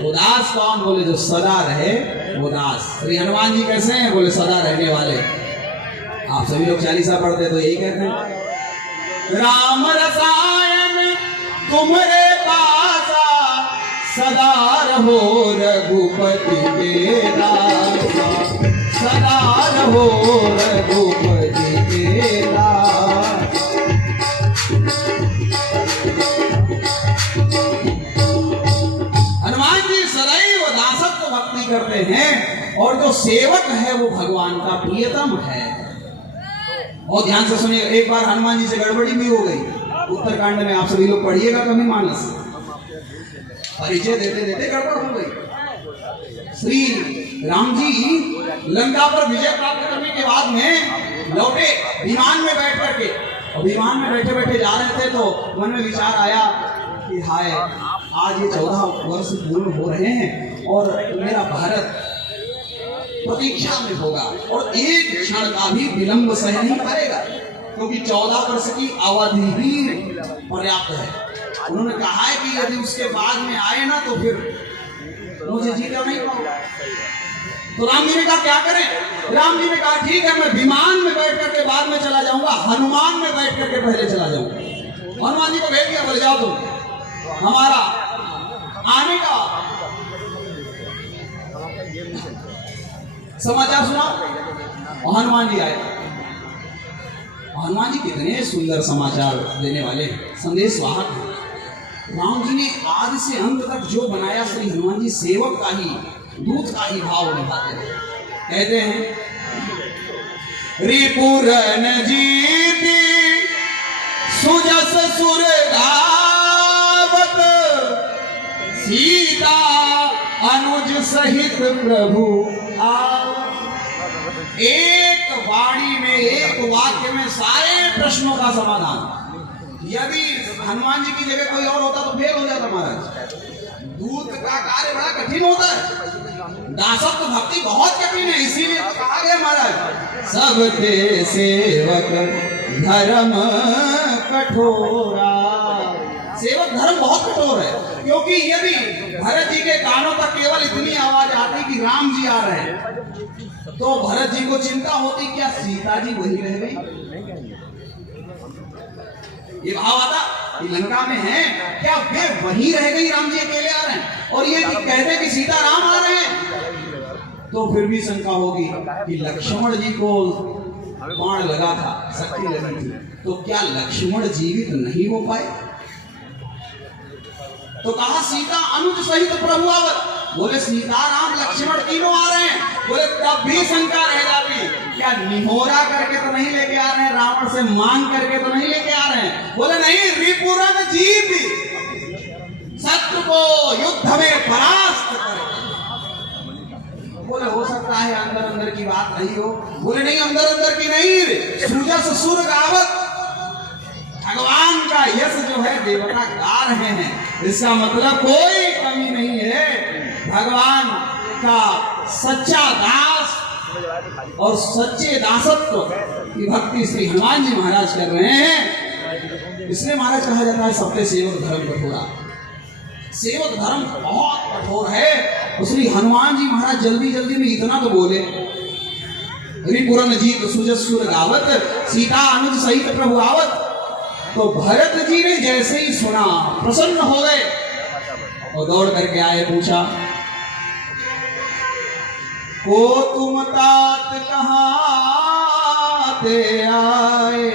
वो दास कौन? बोले जो सदा रहे वो दास। श्री हनुमान जी कैसे हैं? बोले सदा रहने वाले। आप सभी लोग चालीसा पढ़ते तो यही कहते हैं, राम रसायन तुम्हारे पासा, सदा रहो रघुपति के दासा, सदा रहो रघुपति के दासा। हनुमान जी सदैव दासत्व भक्ति करते हैं, और जो सेवक है वो भगवान का प्रियतम है। और ध्यान से सुनिए, एक बार हनुमान जी से गड़बड़ी भी हो गई उत्तरकांड में, आप सभी लोग पढ़िएगा कभी मानस, परिचय देते देते गड़बड़ हो गई। श्री राम जी लंका पर विजय प्राप्त करने के बाद में लौटे विमान में बैठ करके, और विमान में बैठे बैठे जा रहे थे तो मन में विचार आया कि हाय, आज ये 14 वर्ष पूर्ण हो रहे हैं और मेरा भारत प्रतीक्षा में होगा, और एक क्षण का भी विलंब सह नहीं करेगा, क्योंकि 14 वर्ष की अवधि ही पर्याप्त है। उन्होंने कहा है कि यदि उसके बाद में आए ना तो फिर मुझे जीता नहीं पाऊंगा। तो राम जी ने कहा क्या करें? राम जी ने कहा ठीक है, मैं विमान में बैठ करके बाद में चला जाऊंगा, हनुमान में बैठ करके पहले चला जाऊंगा। हनुमान जी को भेज दिया, बोले जाओ तुम, हमारा आने का समाचार सुना। और हनुमान जी आए। हनुमान जी कितने सुंदर समाचार देने वाले संदेश वाहक हैं। राम जी ने आदि से अंत तक जो बनाया, श्री हनुमान जी सेवक का ही, दूत का ही भाव निभाते हैं। कहते हैं, रिपुरन जीती सुजस सुर गावत, सीता अनुज सहित प्रभु एक वाणी में, एक वाक्य में सारे प्रश्नों का समाधान। यदि हनुमान जी की जगह कोई और होता तो फेल हो जाता महाराज। दूत का कार्य बड़ा कठिन होता है, दासत्व भक्ति बहुत कठिन है, इसीलिए तो कहा गया महाराज, सबके सेवक धर्म कठोरा। सेवक धर्म बहुत कठोर है, क्योंकि यदि भरत जी के कानों तक केवल इतनी आवाज आती कि राम जी आ रहे हैं, तो भरत जी को चिंता होती क्या सीता जी वही रह गई। ये भाव आता कि लंका में है क्या वे वही रह गई, राम जी अकेले आ रहे हैं, और ये कहते कि सीता राम आ रहे हैं, तो फिर भी शंका होगी कि लक्ष्मण जी को बाण लगा था, शक्ति लगी थी, तो क्या लक्ष्मण जीवित नहीं हो पाए? तो कहा सीता अनुज सहित प्रभु आवत। बोले सीता राम लक्ष्मण तीनों आ रहे हैं। बोले तब भी शंका रह जाती, क्या निहोरा करके तो नहीं लेके आ रहे हैं, रावण से मांग करके तो नहीं लेके आ रहे हैं? बोले नहीं, रिपुरन जीत शत्रु को युद्ध में परास्त करे। बोले हो सकता है अंदर अंदर की बात नहीं हो। बोले नहीं, अंदर अंदर की नहीं, सुजस सुर गावत, भगवान का यश जो है देवता गा रहे हैं, इसका मतलब कोई कमी नहीं है। भगवान का सच्चा दास और सच्चे दासत्व की भक्ति श्री हनुमान जी महाराज कर रहे हैं। इसलिए महाराज कहा जाता है सबके सेवक धर्म कठोरा। सेवक धर्म बहुत कठोर है। श्री हनुमान जी महाराज जल्दी जल्दी में इतना तो बोले, रिपुरन जीत सुजस सुर गावत, सीता अनुज सहित प्रभु आवत। तो भरत जी ने जैसे ही सुना प्रसन्न हो गए और दौड़ करके आए, पूछा को तुम तात कहाँ गाते आए,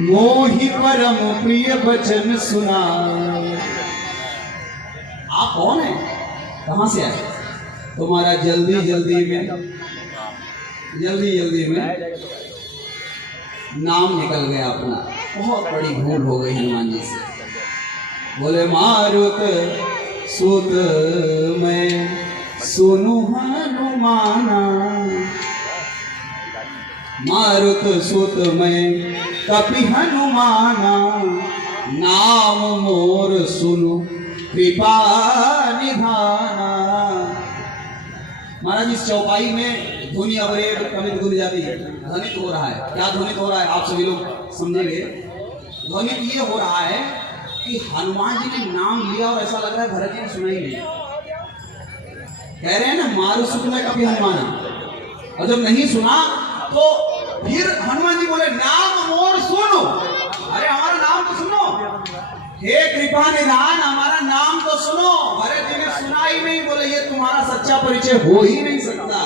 मोहि परम प्रिय वचन सुनाए। आप कौन है, कहां से आए? तुम्हारा जल्दी जल्दी में नाम निकल गया अपना, बहुत बड़ी भूल हो गई हनुमान जी से। बोले मारुत सुत मैं सुनु हनुमाना, मारुत सुत मैं कपि हनुमाना, नाम मोर सुनु कृपा निधाना। महाराज इस चौपाई में धुनी अवरेब कमित गुल जाती है, ध्वनित हो रहा है। क्या ध्वनित हो रहा है आप सभी लोग समझेंगे। ध्वनित ये हो रहा है कि हनुमान जी ने नाम लिया और ऐसा लग रहा है भरत जी ने सुना ही नहीं। कह रहे हैं ना मारु सुत मैं कभी हनुमाना, और जब नहीं सुना तो फिर हनुमान जी बोले नाम मोर सुनो। अरे हमारा नाम तो सुनो, हे कृपा निधान हमारा नाम तो सुनो। भरत जी ने सुना ही नहीं, बोले ये तुम्हारा सच्चा परिचय हो ही नहीं सकता।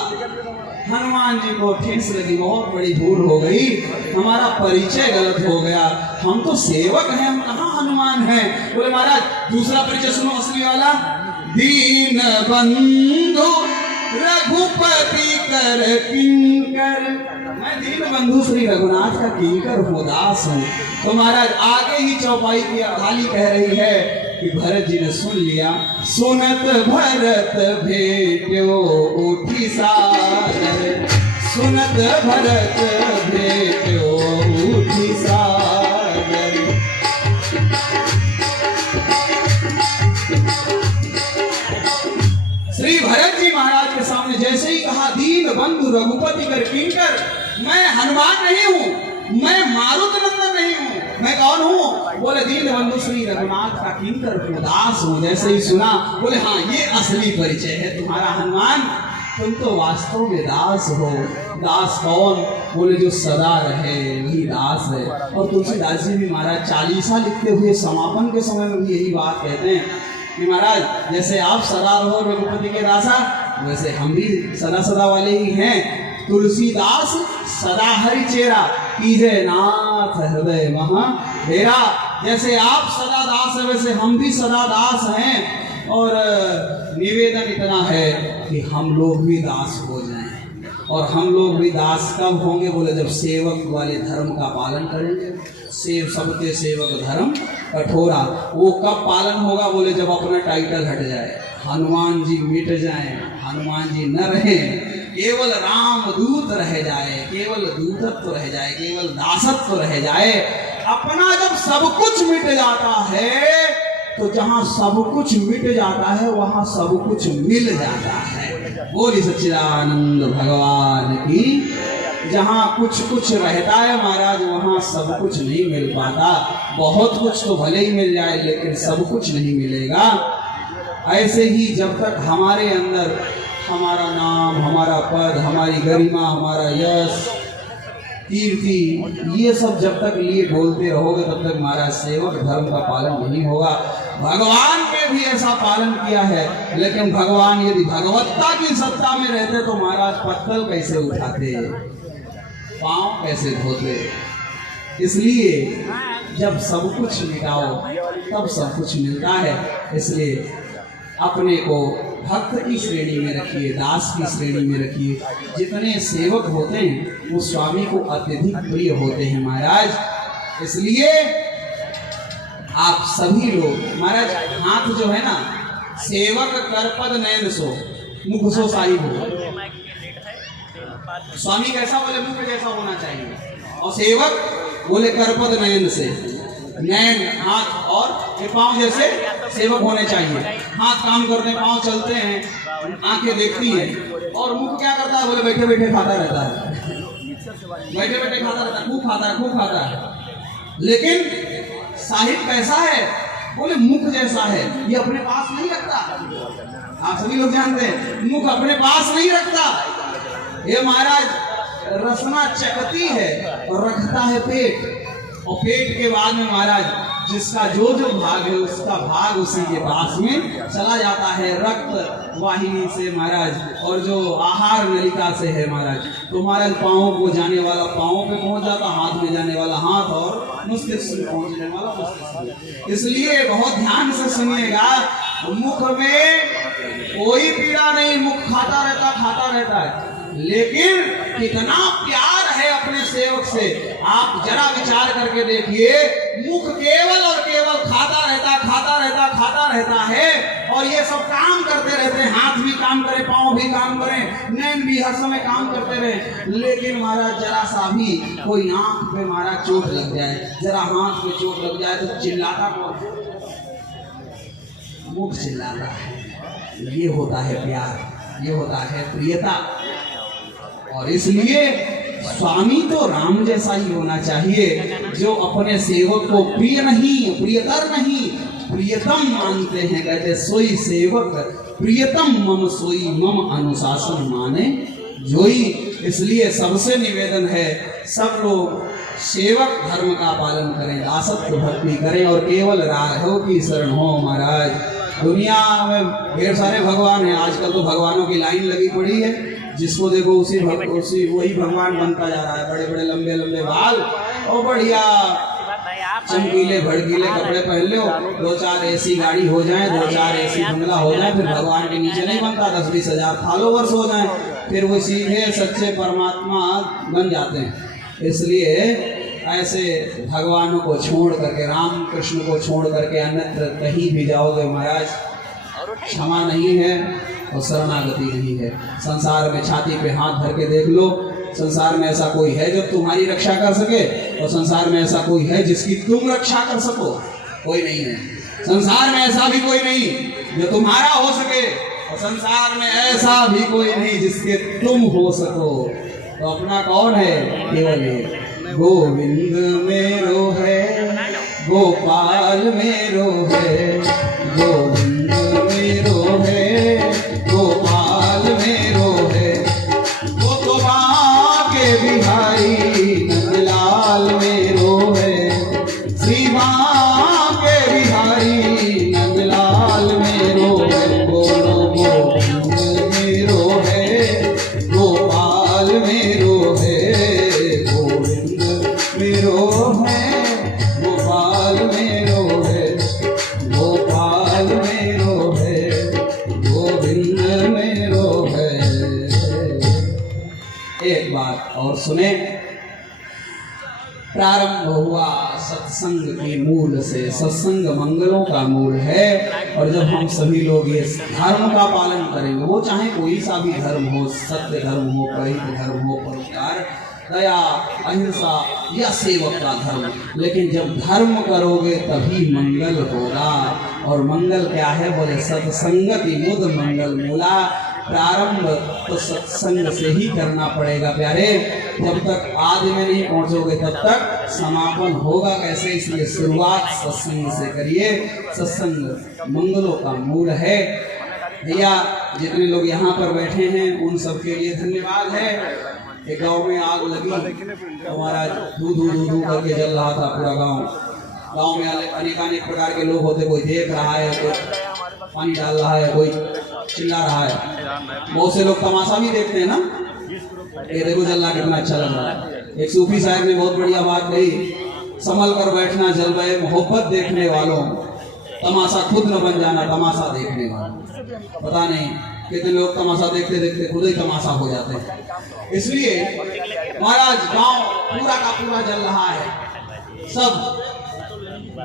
हनुमान जी को ठेस लगी, बहुत बड़ी भूल हो गई, हमारा परिचय गलत हो गया, हम तो सेवक हैं, हम कहाँ हनुमान हैं। बोले महाराज दूसरा परिचय सुनो असली वाला। दीन बंधु रघुपति कर किंकर, मैं दीन बंधु श्री रघुनाथ का किंकर हूँ, दास हूँ। तो महाराज आगे ही चौपाई की अड़ाली कह रही है कि भरत जी ने सुन लिया। सुनत भरत भेट्यो उठी सादर, सुनत भरत भेट्यो उठी सादर। श्री भरत जी महाराज के सामने जैसे ही कहा दीन बंधु रघुपति कर किंकर, मैं हनुमान नहीं हूँ, मैं मारुत नंदन नहीं हूँ, मैं कौन हूँ? बोले दीन बंधु श्री रघुनाथ का किंकर हूँ, दास हूँ। जैसे ही सुना बोले हाँ ये असली परिचय है तुम्हारा हनुमान, तुम तो वास्तव में दास हो। दास कौन? बोले जो सदा रहे वही दास है। और तुलसीदास जी भी महाराज चालीसा लिखते हुए समापन के समय में भी यही बात कहते हैं कि महाराज जैसे आप सदा रहो रघुपति के दासा, वैसे हम भी सदा सदा वाले ही हैं। तुलसीदास सदा हरि चेरा, कीजे नाथ हृदय महा डेरा। जैसे आप सदा दास है वैसे हम भी सदा दास हैं। और निवेदन इतना है कि हम लोग भी दास हो जाएं। और हम लोग भी दास कब होंगे? बोले जब सेवक वाले धर्म का पालन करेंगे। सबके सेवक धर्म कठोरा, वो कब पालन होगा? बोले जब अपना टाइटल हट जाए, हनुमान जी मिट जाए, हनुमान जी न रहे, केवल राम दूत रह जाए, केवल दूतत्व रह जाए, केवल दासत्व रह जाए। अपना जब सब कुछ मिट जाता है तो जहां सब कुछ मिट जाता है वहां सब कुछ मिल जाता है। बोली सच्चिदानंद भगवान की। जहां कुछ कुछ रहता है महाराज वहां सब कुछ नहीं मिल पाता। बहुत कुछ तो भले ही मिल जाए लेकिन सब कुछ नहीं मिलेगा। ऐसे ही जब तक हमारे अंदर हमारा नाम, हमारा पद, हमारी गरिमा, हमारा यश, कीर्ति, ये सब जब तक लिए बोलते रहोगे तब तक महाराज सेवक धर्म का पालन नहीं होगा। भगवान के भी ऐसा पालन किया है, लेकिन भगवान यदि भगवत्ता की सत्ता में रहते तो महाराज पत्तल कैसे उठाते, पांव कैसे धोते। इसलिए जब सब कुछ मिटाओ तब सब कुछ मिलता है। इसलिए अपने को भक्त की श्रेणी में रखिए, दास की श्रेणी में रखिए। जितने सेवक होते हैं वो स्वामी को अत्यधिक प्रिय होते हैं महाराज। इसलिए आप सभी लोग महाराज हाथ जो है ना, सेवक करपद नयन सो मुख सो साहिब हो। स्वामी कैसा? बोले मुख जैसा होना चाहिए, और सेवक बोले करपद नयन से, नैन हाथ और ये पांव जैसे सेवक होने चाहिए। हाथ काम करते, पांव चलते हैं, आंखें देखती हैं, और मुख क्या करता है? बोले बैठे बैठे खाता रहता है, बैठे बैठे खाता रहता है, खूब खाता है, खूब खाता है। लेकिन साहिब कैसा है? बोले मुख जैसा है, ये अपने पास नहीं रखता। आप सभी लोग जानते हैं मुख अपने पास नहीं रखता। ये महाराज रसना चकती है और रखता है पेट, और पेट के बाद में महाराज जिसका जो भाग है उसका भाग उसी के पास में चला जाता है, रक्त वाहिनी से महाराज, और जो आहार नलिका से है महाराज, तो महाराज पाँव को जाने वाला पाँव पे पहुंच जाता, हाथ में जाने वाला हाथ, और मस्तिष्क में पहुंचने वाला मस्तिष्क। इसलिए बहुत ध्यान से सुनिएगा, मुख में कोई पीड़ा नहीं, मुख खाता रहता है, लेकिन कितना प्यार है अपने सेवक से। आप जरा विचार करके देखिए, मुख केवल और केवल खाता रहता है, और ये सब काम करते रहते हैं, हाथ भी काम करे, पांव भी काम करें, नैन भी हर समय काम करते रहे, लेकिन महाराज जरा सा भी कोई आंख पे महाराज चोट लग जाए, जरा हाथ पे चोट लग जाए तो चिल्लाता कौन? मुख चिल्लाता है। ये होता है प्यार, ये होता है प्रियता। और इसलिए स्वामी तो राम जैसा ही होना चाहिए, जो अपने सेवक को प्रिय नहीं, प्रियतर नहीं, प्रियतम मानते हैं। कहते सोई सेवक प्रियतम मम, सोई मम अनुशासन माने जोई। इसलिए सबसे निवेदन है, सब लोग सेवक धर्म का पालन करें, दासत्व भक्ति करें, और केवल राघव की शरण हो महाराज। दुनिया में ढेर सारे भगवान हैं, आजकल तो भगवानों की लाइन लगी पड़ी है, जिसको देखो उसी वही भगवान बनता जा रहा है। बड़े बड़े लंबे लंबे बाल और बढ़िया चमकीले भड़कीले कपड़े पहन लो, 2-4 ऐसी गाड़ी हो जाए, 2-4 ऐसी बंगला हो जाए, फिर भगवान के नीचे नहीं बनता, 10-20 हजार फॉलोवर्स हो जाए, फिर वो सीधे सच्चे परमात्मा बन जाते हैं। इसलिए ऐसे भगवानों को छोड़ करके, राम कृष्ण को छोड़ करके अन्यत्र कहीं भी जाओगे महाराज, क्षमा नहीं है और शरणागति नहीं है। संसार में छाती पे हाथ धर के देख लो, संसार में ऐसा कोई है जो तुम्हारी रक्षा कर सके, और संसार में ऐसा कोई है जिसकी तुम रक्षा कर सको? कोई नहीं है। संसार में ऐसा भी कोई नहीं जो तुम्हारा हो सके, और संसार में ऐसा भी कोई नहीं जिसके तुम हो सको। तो अपना कौन है? केवल ये गोविंद मेरो है, गोपाल मेरो है, गोविंद मेरो है, गोपाल मेरो है, वो तो बाके बिहारी नंदलाल मेरो है, श्री बाके बिहारी नंदलाल मेरो है। बोलो गोविंद मेरो है, गोपाल मेरो है, गोविंद मेरो है, गोपाल मेरो है, गोपाल मेरो है, गोविंद मेरो है। एक बात और सुने, प्रारंभ हुआ सत्संग के मूल से। सत्संग मंगलों का मूल है, और जब हम सभी लोग ये धर्म का पालन करेंगे, वो चाहे कोई सा भी धर्म हो, सत्य धर्म हो, परिहित धर्म हो, परोपकार, दया, अहिंसा या सेवक का धर्म, लेकिन जब धर्म करोगे तभी मंगल होगा। और मंगल क्या है? बोले सत्संगति मुद मंगल मूला। प्रारंभ तो सत्संग से ही करना पड़ेगा प्यारे। जब तक आदि में नहीं पहुंचोगे तब तक समापन होगा कैसे? इसलिए शुरुआत सत्संग से करिए। सत्संग मंगलों का मूल है। भैया जितने लोग यहाँ पर बैठे हैं उन सबके लिए धन्यवाद है। एक गांव में आग लगी, हमारा धू करके जल रहा था पूरा गांव में अनेक प्रकार के लोग होते, कोई देख रहा है, कोई पानी डाल रहा है, कोई चिल्ला रहा है। बहुत से लोग तमाशा भी देखते हैं ना, ये देखो जल रहा कितना अच्छा लग रहा है। एक सूफी साहब ने बहुत बढ़िया बात कही, संभल कर बैठना जलवे मोहब्बत देखने वालों, तमाशा खुद न बन जाना तमाशा देखने वालों। पता नहीं कितने लोग तमाशा देखते देखते खुद ही तमाशा हो जाते हैं। इसलिए महाराज गांव पूरा का पूरा जल रहा है। सब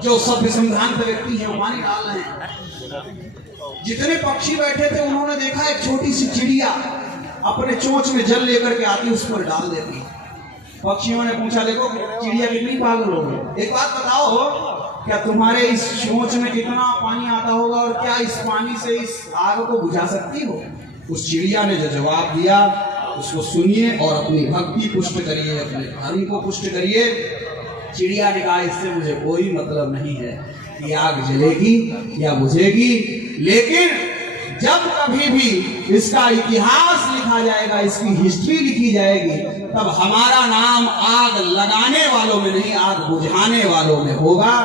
जो सभ्य संभ्रांत व्यक्ति है वो पानी डाल रहे हैं। जितने पक्षी बैठे थे उन्होंने देखा एक छोटी सी चिड़िया अपने चोंच में जल लेकर के आती, उस पर डाल देती। पक्षियों ने पूछा, देखो चिड़िया कितनी पागल हो गई, एक बात बताओ, क्या तुम्हारे इस चोंच में कितना पानी आता होगा और क्या इस पानी से इस आग को बुझा सकती हो? उस चिड़िया ने जो जवाब दिया उसको सुनिए और अपनी भक्ति पुष्ट करिए, अपने धर्म को पुष्ट करिए। चिड़िया ने कहा, इससे मुझे कोई मतलब नहीं है कि आग जलेगी या बुझेगी, लेकिन जब कभी भी इसका इतिहास लिखा जाएगा, इसकी हिस्ट्री लिखी जाएगी, तब हमारा नाम आग लगाने वालों में नहीं, आग बुझाने वालों में होगा।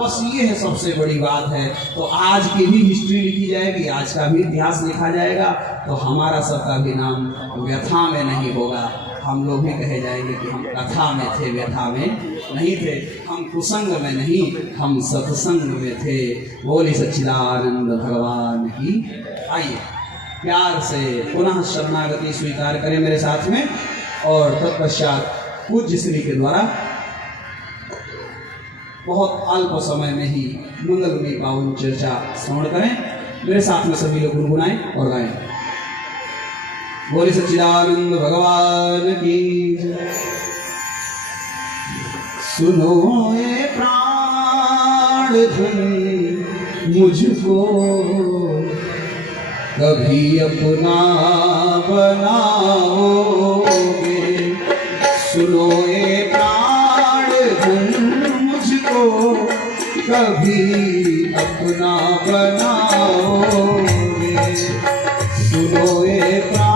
बस ये है सबसे बड़ी बात है। तो आज की भी हिस्ट्री लिखी जाएगी, आज का भी इतिहास लिखा जाएगा, तो हमारा सबका भी नाम व्यथा में नहीं होगा। हम लोग भी कहे जाएंगे कि हम कथा में थे, व्यथा में नहीं थे, हम कुसंग में नहीं, हम सत्संग में थे। बोली सच्चिदानंद भगवान की। आइए प्यार से पुनः शरणागति स्वीकार करें मेरे साथ में, और तत्पश्चात पूज्य श्री के द्वारा बहुत अल्प समय में ही मंगलमयी पावन चर्चा श्रवण करें। मेरे साथ में सभी लोग गुनगुनाएं और गाएं। बोले सच्चिदानंद भगवान की। सुनो ये प्राण धन मुझको कभी अपना बनाओगे। सुनो ये प्राण धन मुझको कभी अपना बनाओगे। सुनो ये प्राण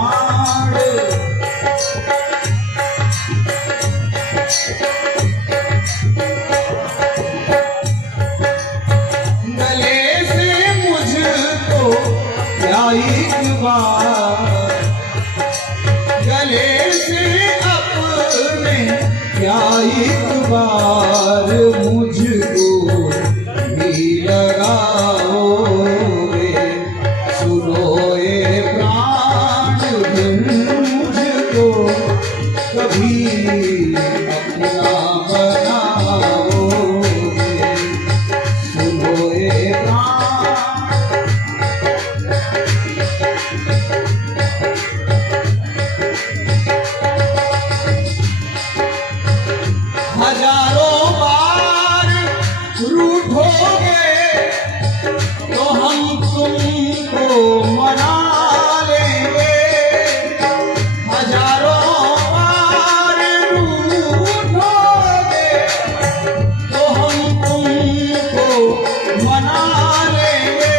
गले से मुझको क्या एक बार, गले से अपने क्या एक बार मुझको भी लगाओगे। सुनो ये प्राण मुझको कभी अपना बनाओगे। सुनो ये प्राण हजारों बार रूठोगे तो हम तुमको मना लेंगे। हजारों बार रूठोगे तो हम तुमको मना लेंगे।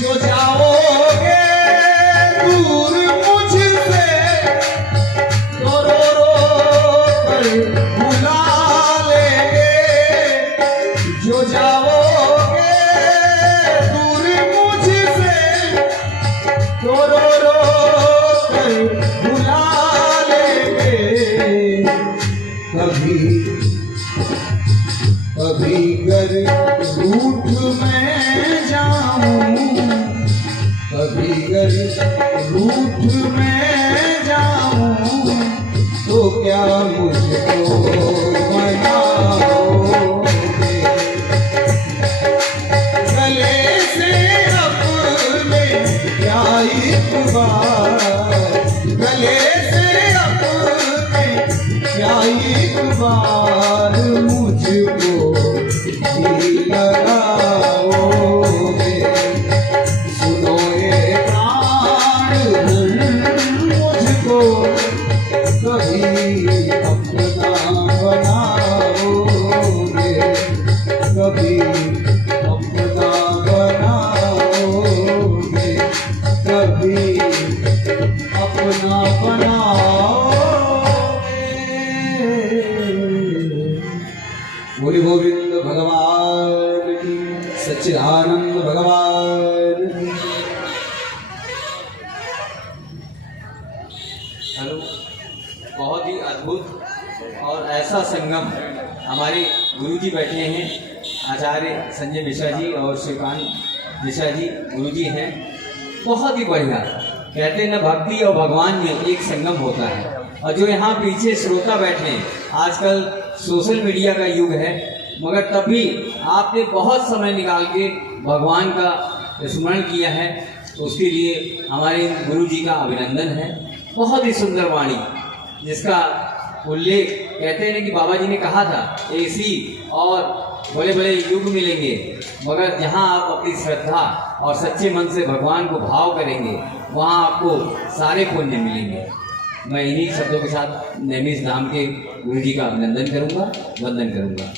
जो जाओगे दूर मुझसे तो रो रो कर भुला लेंगे। जो जाओगे दूर मुझसे तो रो रो कर भुला लेंगे। कभी कभी गर रूठ में जाऊं, कभी गर रूठ में जाऊं तो क्या मुझको मनाओगे। गले से अपने क्या एक बार, गले से अपने क्या एक बार मुझको भी लगाओगे। सुनो ये प्राण मुझको कभी अपना बनाओगे। कभी अपना बनाओगे। कभी अपना बनाओगे। बोले गोविंद भगवान की। सच्चिदानंद भगवान की। हेलो, बहुत ही अद्भुत और ऐसा संगम। हमारे गुरुजी बैठे हैं, आचार्य संजय मिश्रा जी और श्रीकांत मिश्रा जी गुरुजी हैं। बहुत ही बढ़िया। कहते हैं ना, भक्ति और भगवान में एक संगम होता है। और जो यहाँ पीछे श्रोता बैठे हैं, आजकल सोशल मीडिया का युग है, मगर तब भी आपने बहुत समय निकाल के भगवान का स्मरण किया है, उसके लिए हमारे गुरुजी का अभिनंदन है। बहुत ही सुंदर वाणी, जिसका उल्लेख कहते हैं कि बाबा जी ने कहा था, ऐसी और बड़े बड़े युग मिलेंगे, मगर जहाँ आप अपनी श्रद्धा और सच्चे मन से भगवान को भाव करेंगे, वहाँ आपको सारे पुण्य मिलेंगे। मैं इन्हीं शब्दों के साथ नैमिष धाम के गुरु जी का अभिनंदन करूँगा, वंदन करूँगा।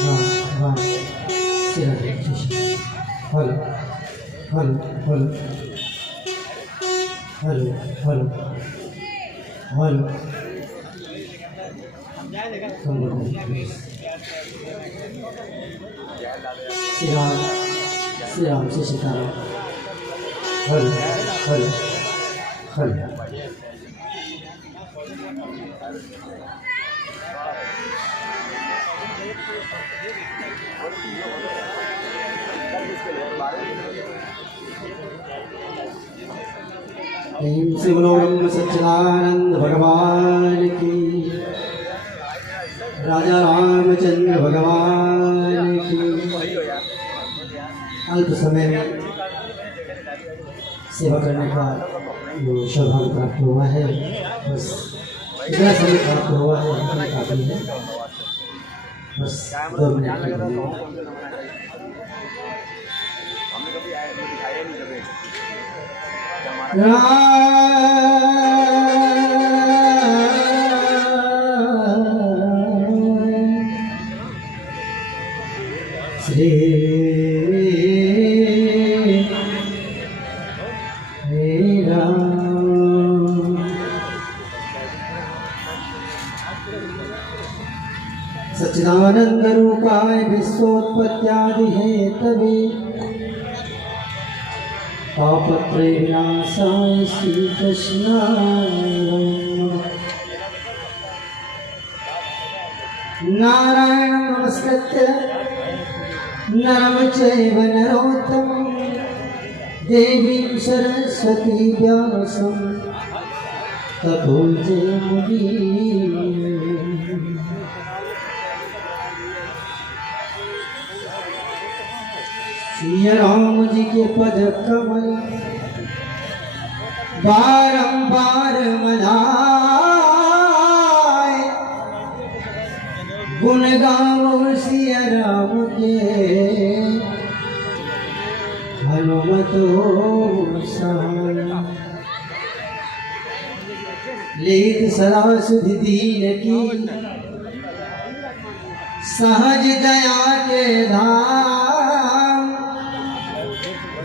वाह वाह। Hello hello hello Shri Ram से Sitaram. Hello hello hello Shri बोलो ब्रह्म सच्चिदानंद भगवान की, राजा रामचंद्र भगवान की। अल्प समय में सेवा करने का जो सौभाग्य प्राप्त हुआ है, बस इतना समय प्राप्त हुआ है, इतना काफी है। बस 2 मिनट के लिए श्री राम सच्चिदानंद रूपाय विश्वोत्पत्त्यादि हेतवे तापत्रय विनाशाय श्री कृष्णाय नमः। नारायणं नमस्कृत्य नरं चैव नरोत्तमं देवीं सरस्वती व्यासं ततो जयमुदीरये। श्री राम जी के पद कमल बारंबार मनाए, गुण गाओ श्री राम के हनुमत हो सहाय। लेत सदा सुधि दीन की, सहज दया के धाम।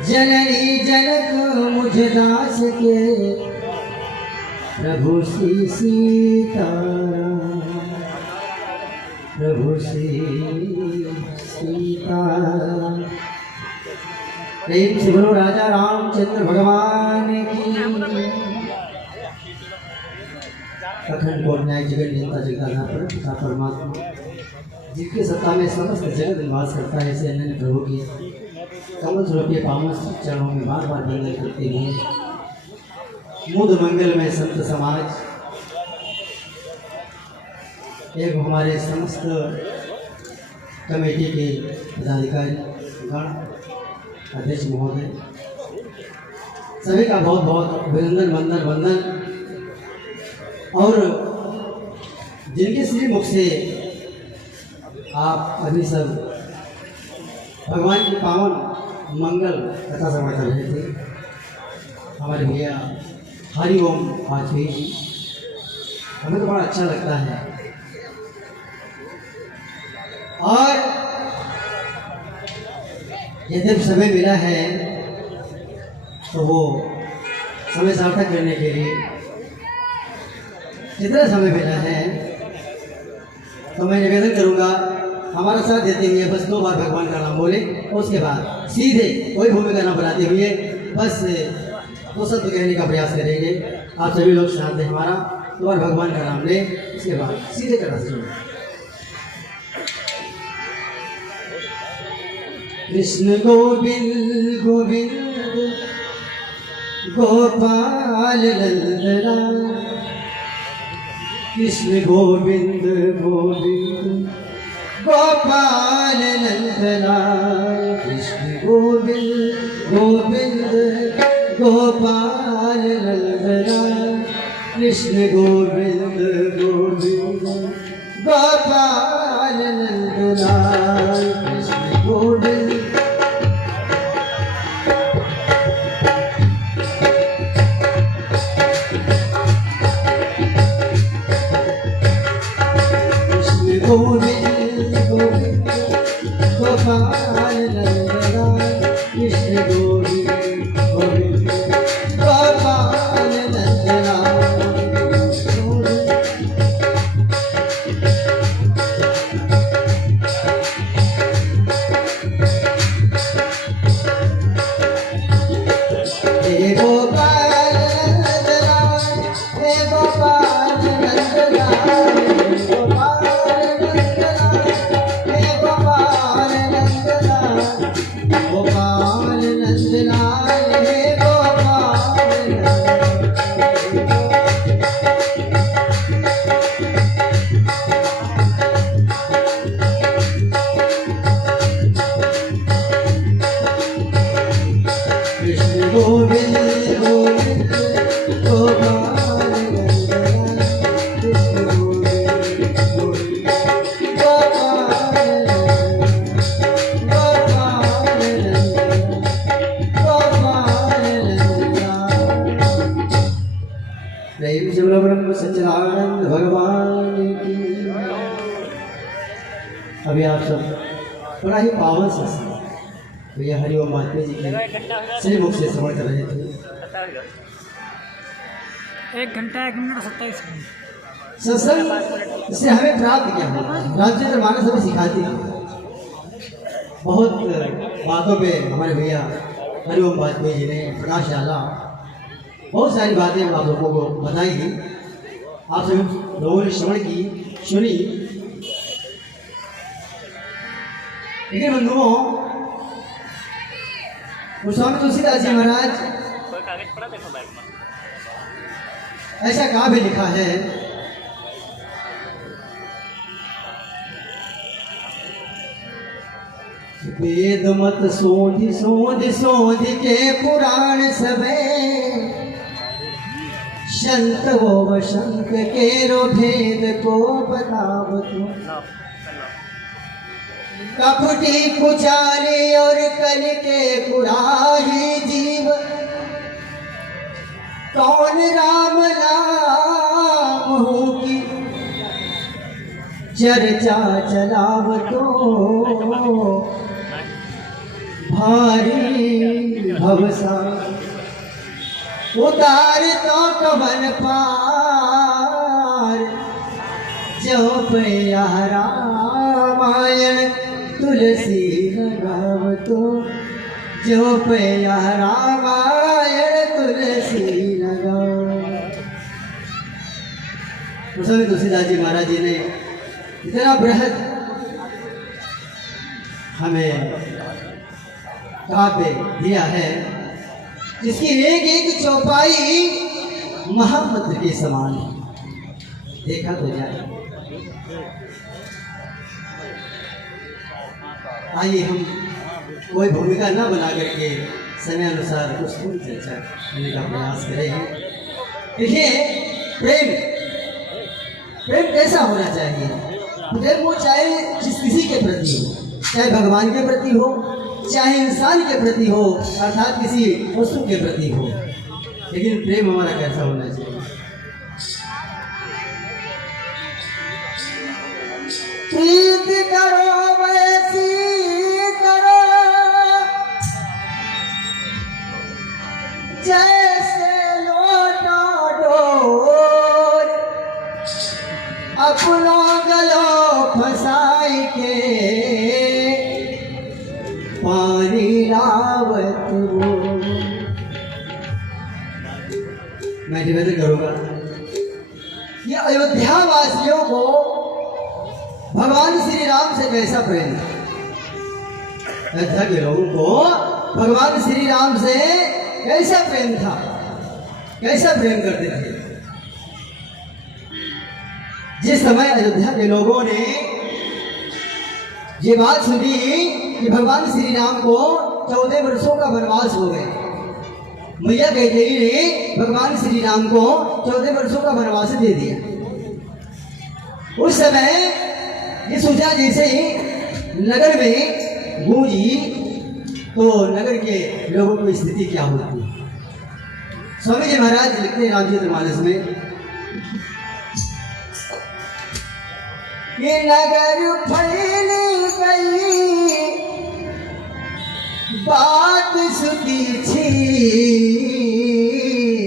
जननी जनक मुझ दास के, प्रभु श्री सीताराम, प्रभु श्री सीताराम। प्रेम से बोलो राजा रामचंद्र भगवान की। अखंड कोट न्याय जगत नियंता जगदाधार पिता परमात्मा, जिसकी सत्ता में समस्त जगत निवास करता है, ऐसे अन्य प्रभु की कमल स्वरूपीय पावन चरणों में बार बार वंदन करते हुए मुद मंगल में संत समाज एवं हमारे समस्त कमेटी के पदाधिकारी गण, अध्यक्ष महोदय, सभी का बहुत बहुत अभिनंदन वंदन वंदन। और जिनके श्री मुख से आप अभी सब भगवान की पावन मंगल कथा सभा कर रहे थे, हमारे भैया हरिओम वाजपेयी जी, हमें तो बड़ा अच्छा लगता है। और यदि समय मिला है तो वो समय सार्थक करने के लिए जितना समय मिला है तो मैं निवेदन करूंगा, हमारा साथ देते हुए बस 2 बार भगवान का नाम बोले, उसके बाद सीधे कोई भूमिका न बनाते हुए बस 2 शब्द कहने का प्रयास करेंगे। आप सभी लोग साथ दें हमारा, 2 बार भगवान का नाम ले, उसके बाद सीधे कथा शुरू। कृष्ण गोविंद गोविंद गोपाल नंदना, कृष्ण गोविंद गोविंद गोपाल नंदना, कृष्ण गोविंद गोविंद गोपाल नंदना, कृष्ण गोविंद गोविंद गोपाल नंदना, कृष्ण गोविंद। गोविंद गोविंद गोपाल नंदना, कृष्ण गोविंद सच्चिदानंद भगवान की। अभी आप सब बड़ा ही पावन संस्कार भैया हरिओम वाजपेयी जी के श्री मुख से श्रवण कर रहे थे। 1 घंटा 1 मिनट 27 सेकंड। सत्संग से हमें प्राप्त क्या होता है, रामचंद्र मानस हमें सिखाती है। बहुत बातों पे हमारे भैया हरिओम वाजपेयी जी ने प्रकाश डाला, बहुत सारी बातें आप लोगों को बताई, आप सब लोगों ने श्रवण की, सुनी। लेकिन बंधुओं, गोस्वामी तुलसीदास जी महाराज ऐसा कहा भी लिखा है, वेद मत सोध सोध सोध के पुराण सबे, संत वो वसंत के रो भेद को बताव तू। कपटी कुचाले और कल के कुराही जीव, कौन राम नाम होगी चर्चा चलाव तो, भारी भवसा उतार तो कवन पार, जो पया रामायण तुलसी लगाव तो, जो पया रामायण तुलसी लगाव। गोस्वामी तुलसीदास जी महाराज जी ने इतना बृहद हमें काव्य दिया है, जिसकी एक एक चौपाई महामंत्र के समान है। देखा तो जाए। आइए हम कोई भूमिका न बना करके समय अनुसार कुछ थोड़ी चर्चा करने का प्रयास करें। देखिए, प्रेम प्रेम कैसा होना चाहिए? प्रेम वो चाहे जिस किसी के प्रति हो, चाहे भगवान के प्रति हो, चाहे इंसान के प्रति हो, अर्थात किसी वस्तु के प्रति हो, लेकिन प्रेम हमारा कैसा होना चाहिए? प्रीत करो वैसी करो जैसे लोटा डोर, अपनों गलों फंसाई के पानी लावत वो। मैं निवेदन करूंगा, ये अयोध्या वासियों को भगवान श्री राम से कैसा प्रेम था। अयोध्या के लोगों को भगवान श्री राम से कैसा प्रेम था, कैसा प्रेम करते थे। जिस समय अयोध्या के लोगों ने ये बात सुनी कि भगवान श्री राम को 14 वर्षों का वनवास हो गया, मैया कैकेयी ने भगवान श्री राम को 14 वर्षों का वनवास दे दिया। उस समय ये सोचा जैसे ही नगर में गूंजी तो नगर के लोगों की स्थिति क्या होती है। स्वामी जी महाराज लिखते हैं रामचरितमानस में, ये नगर फैल गई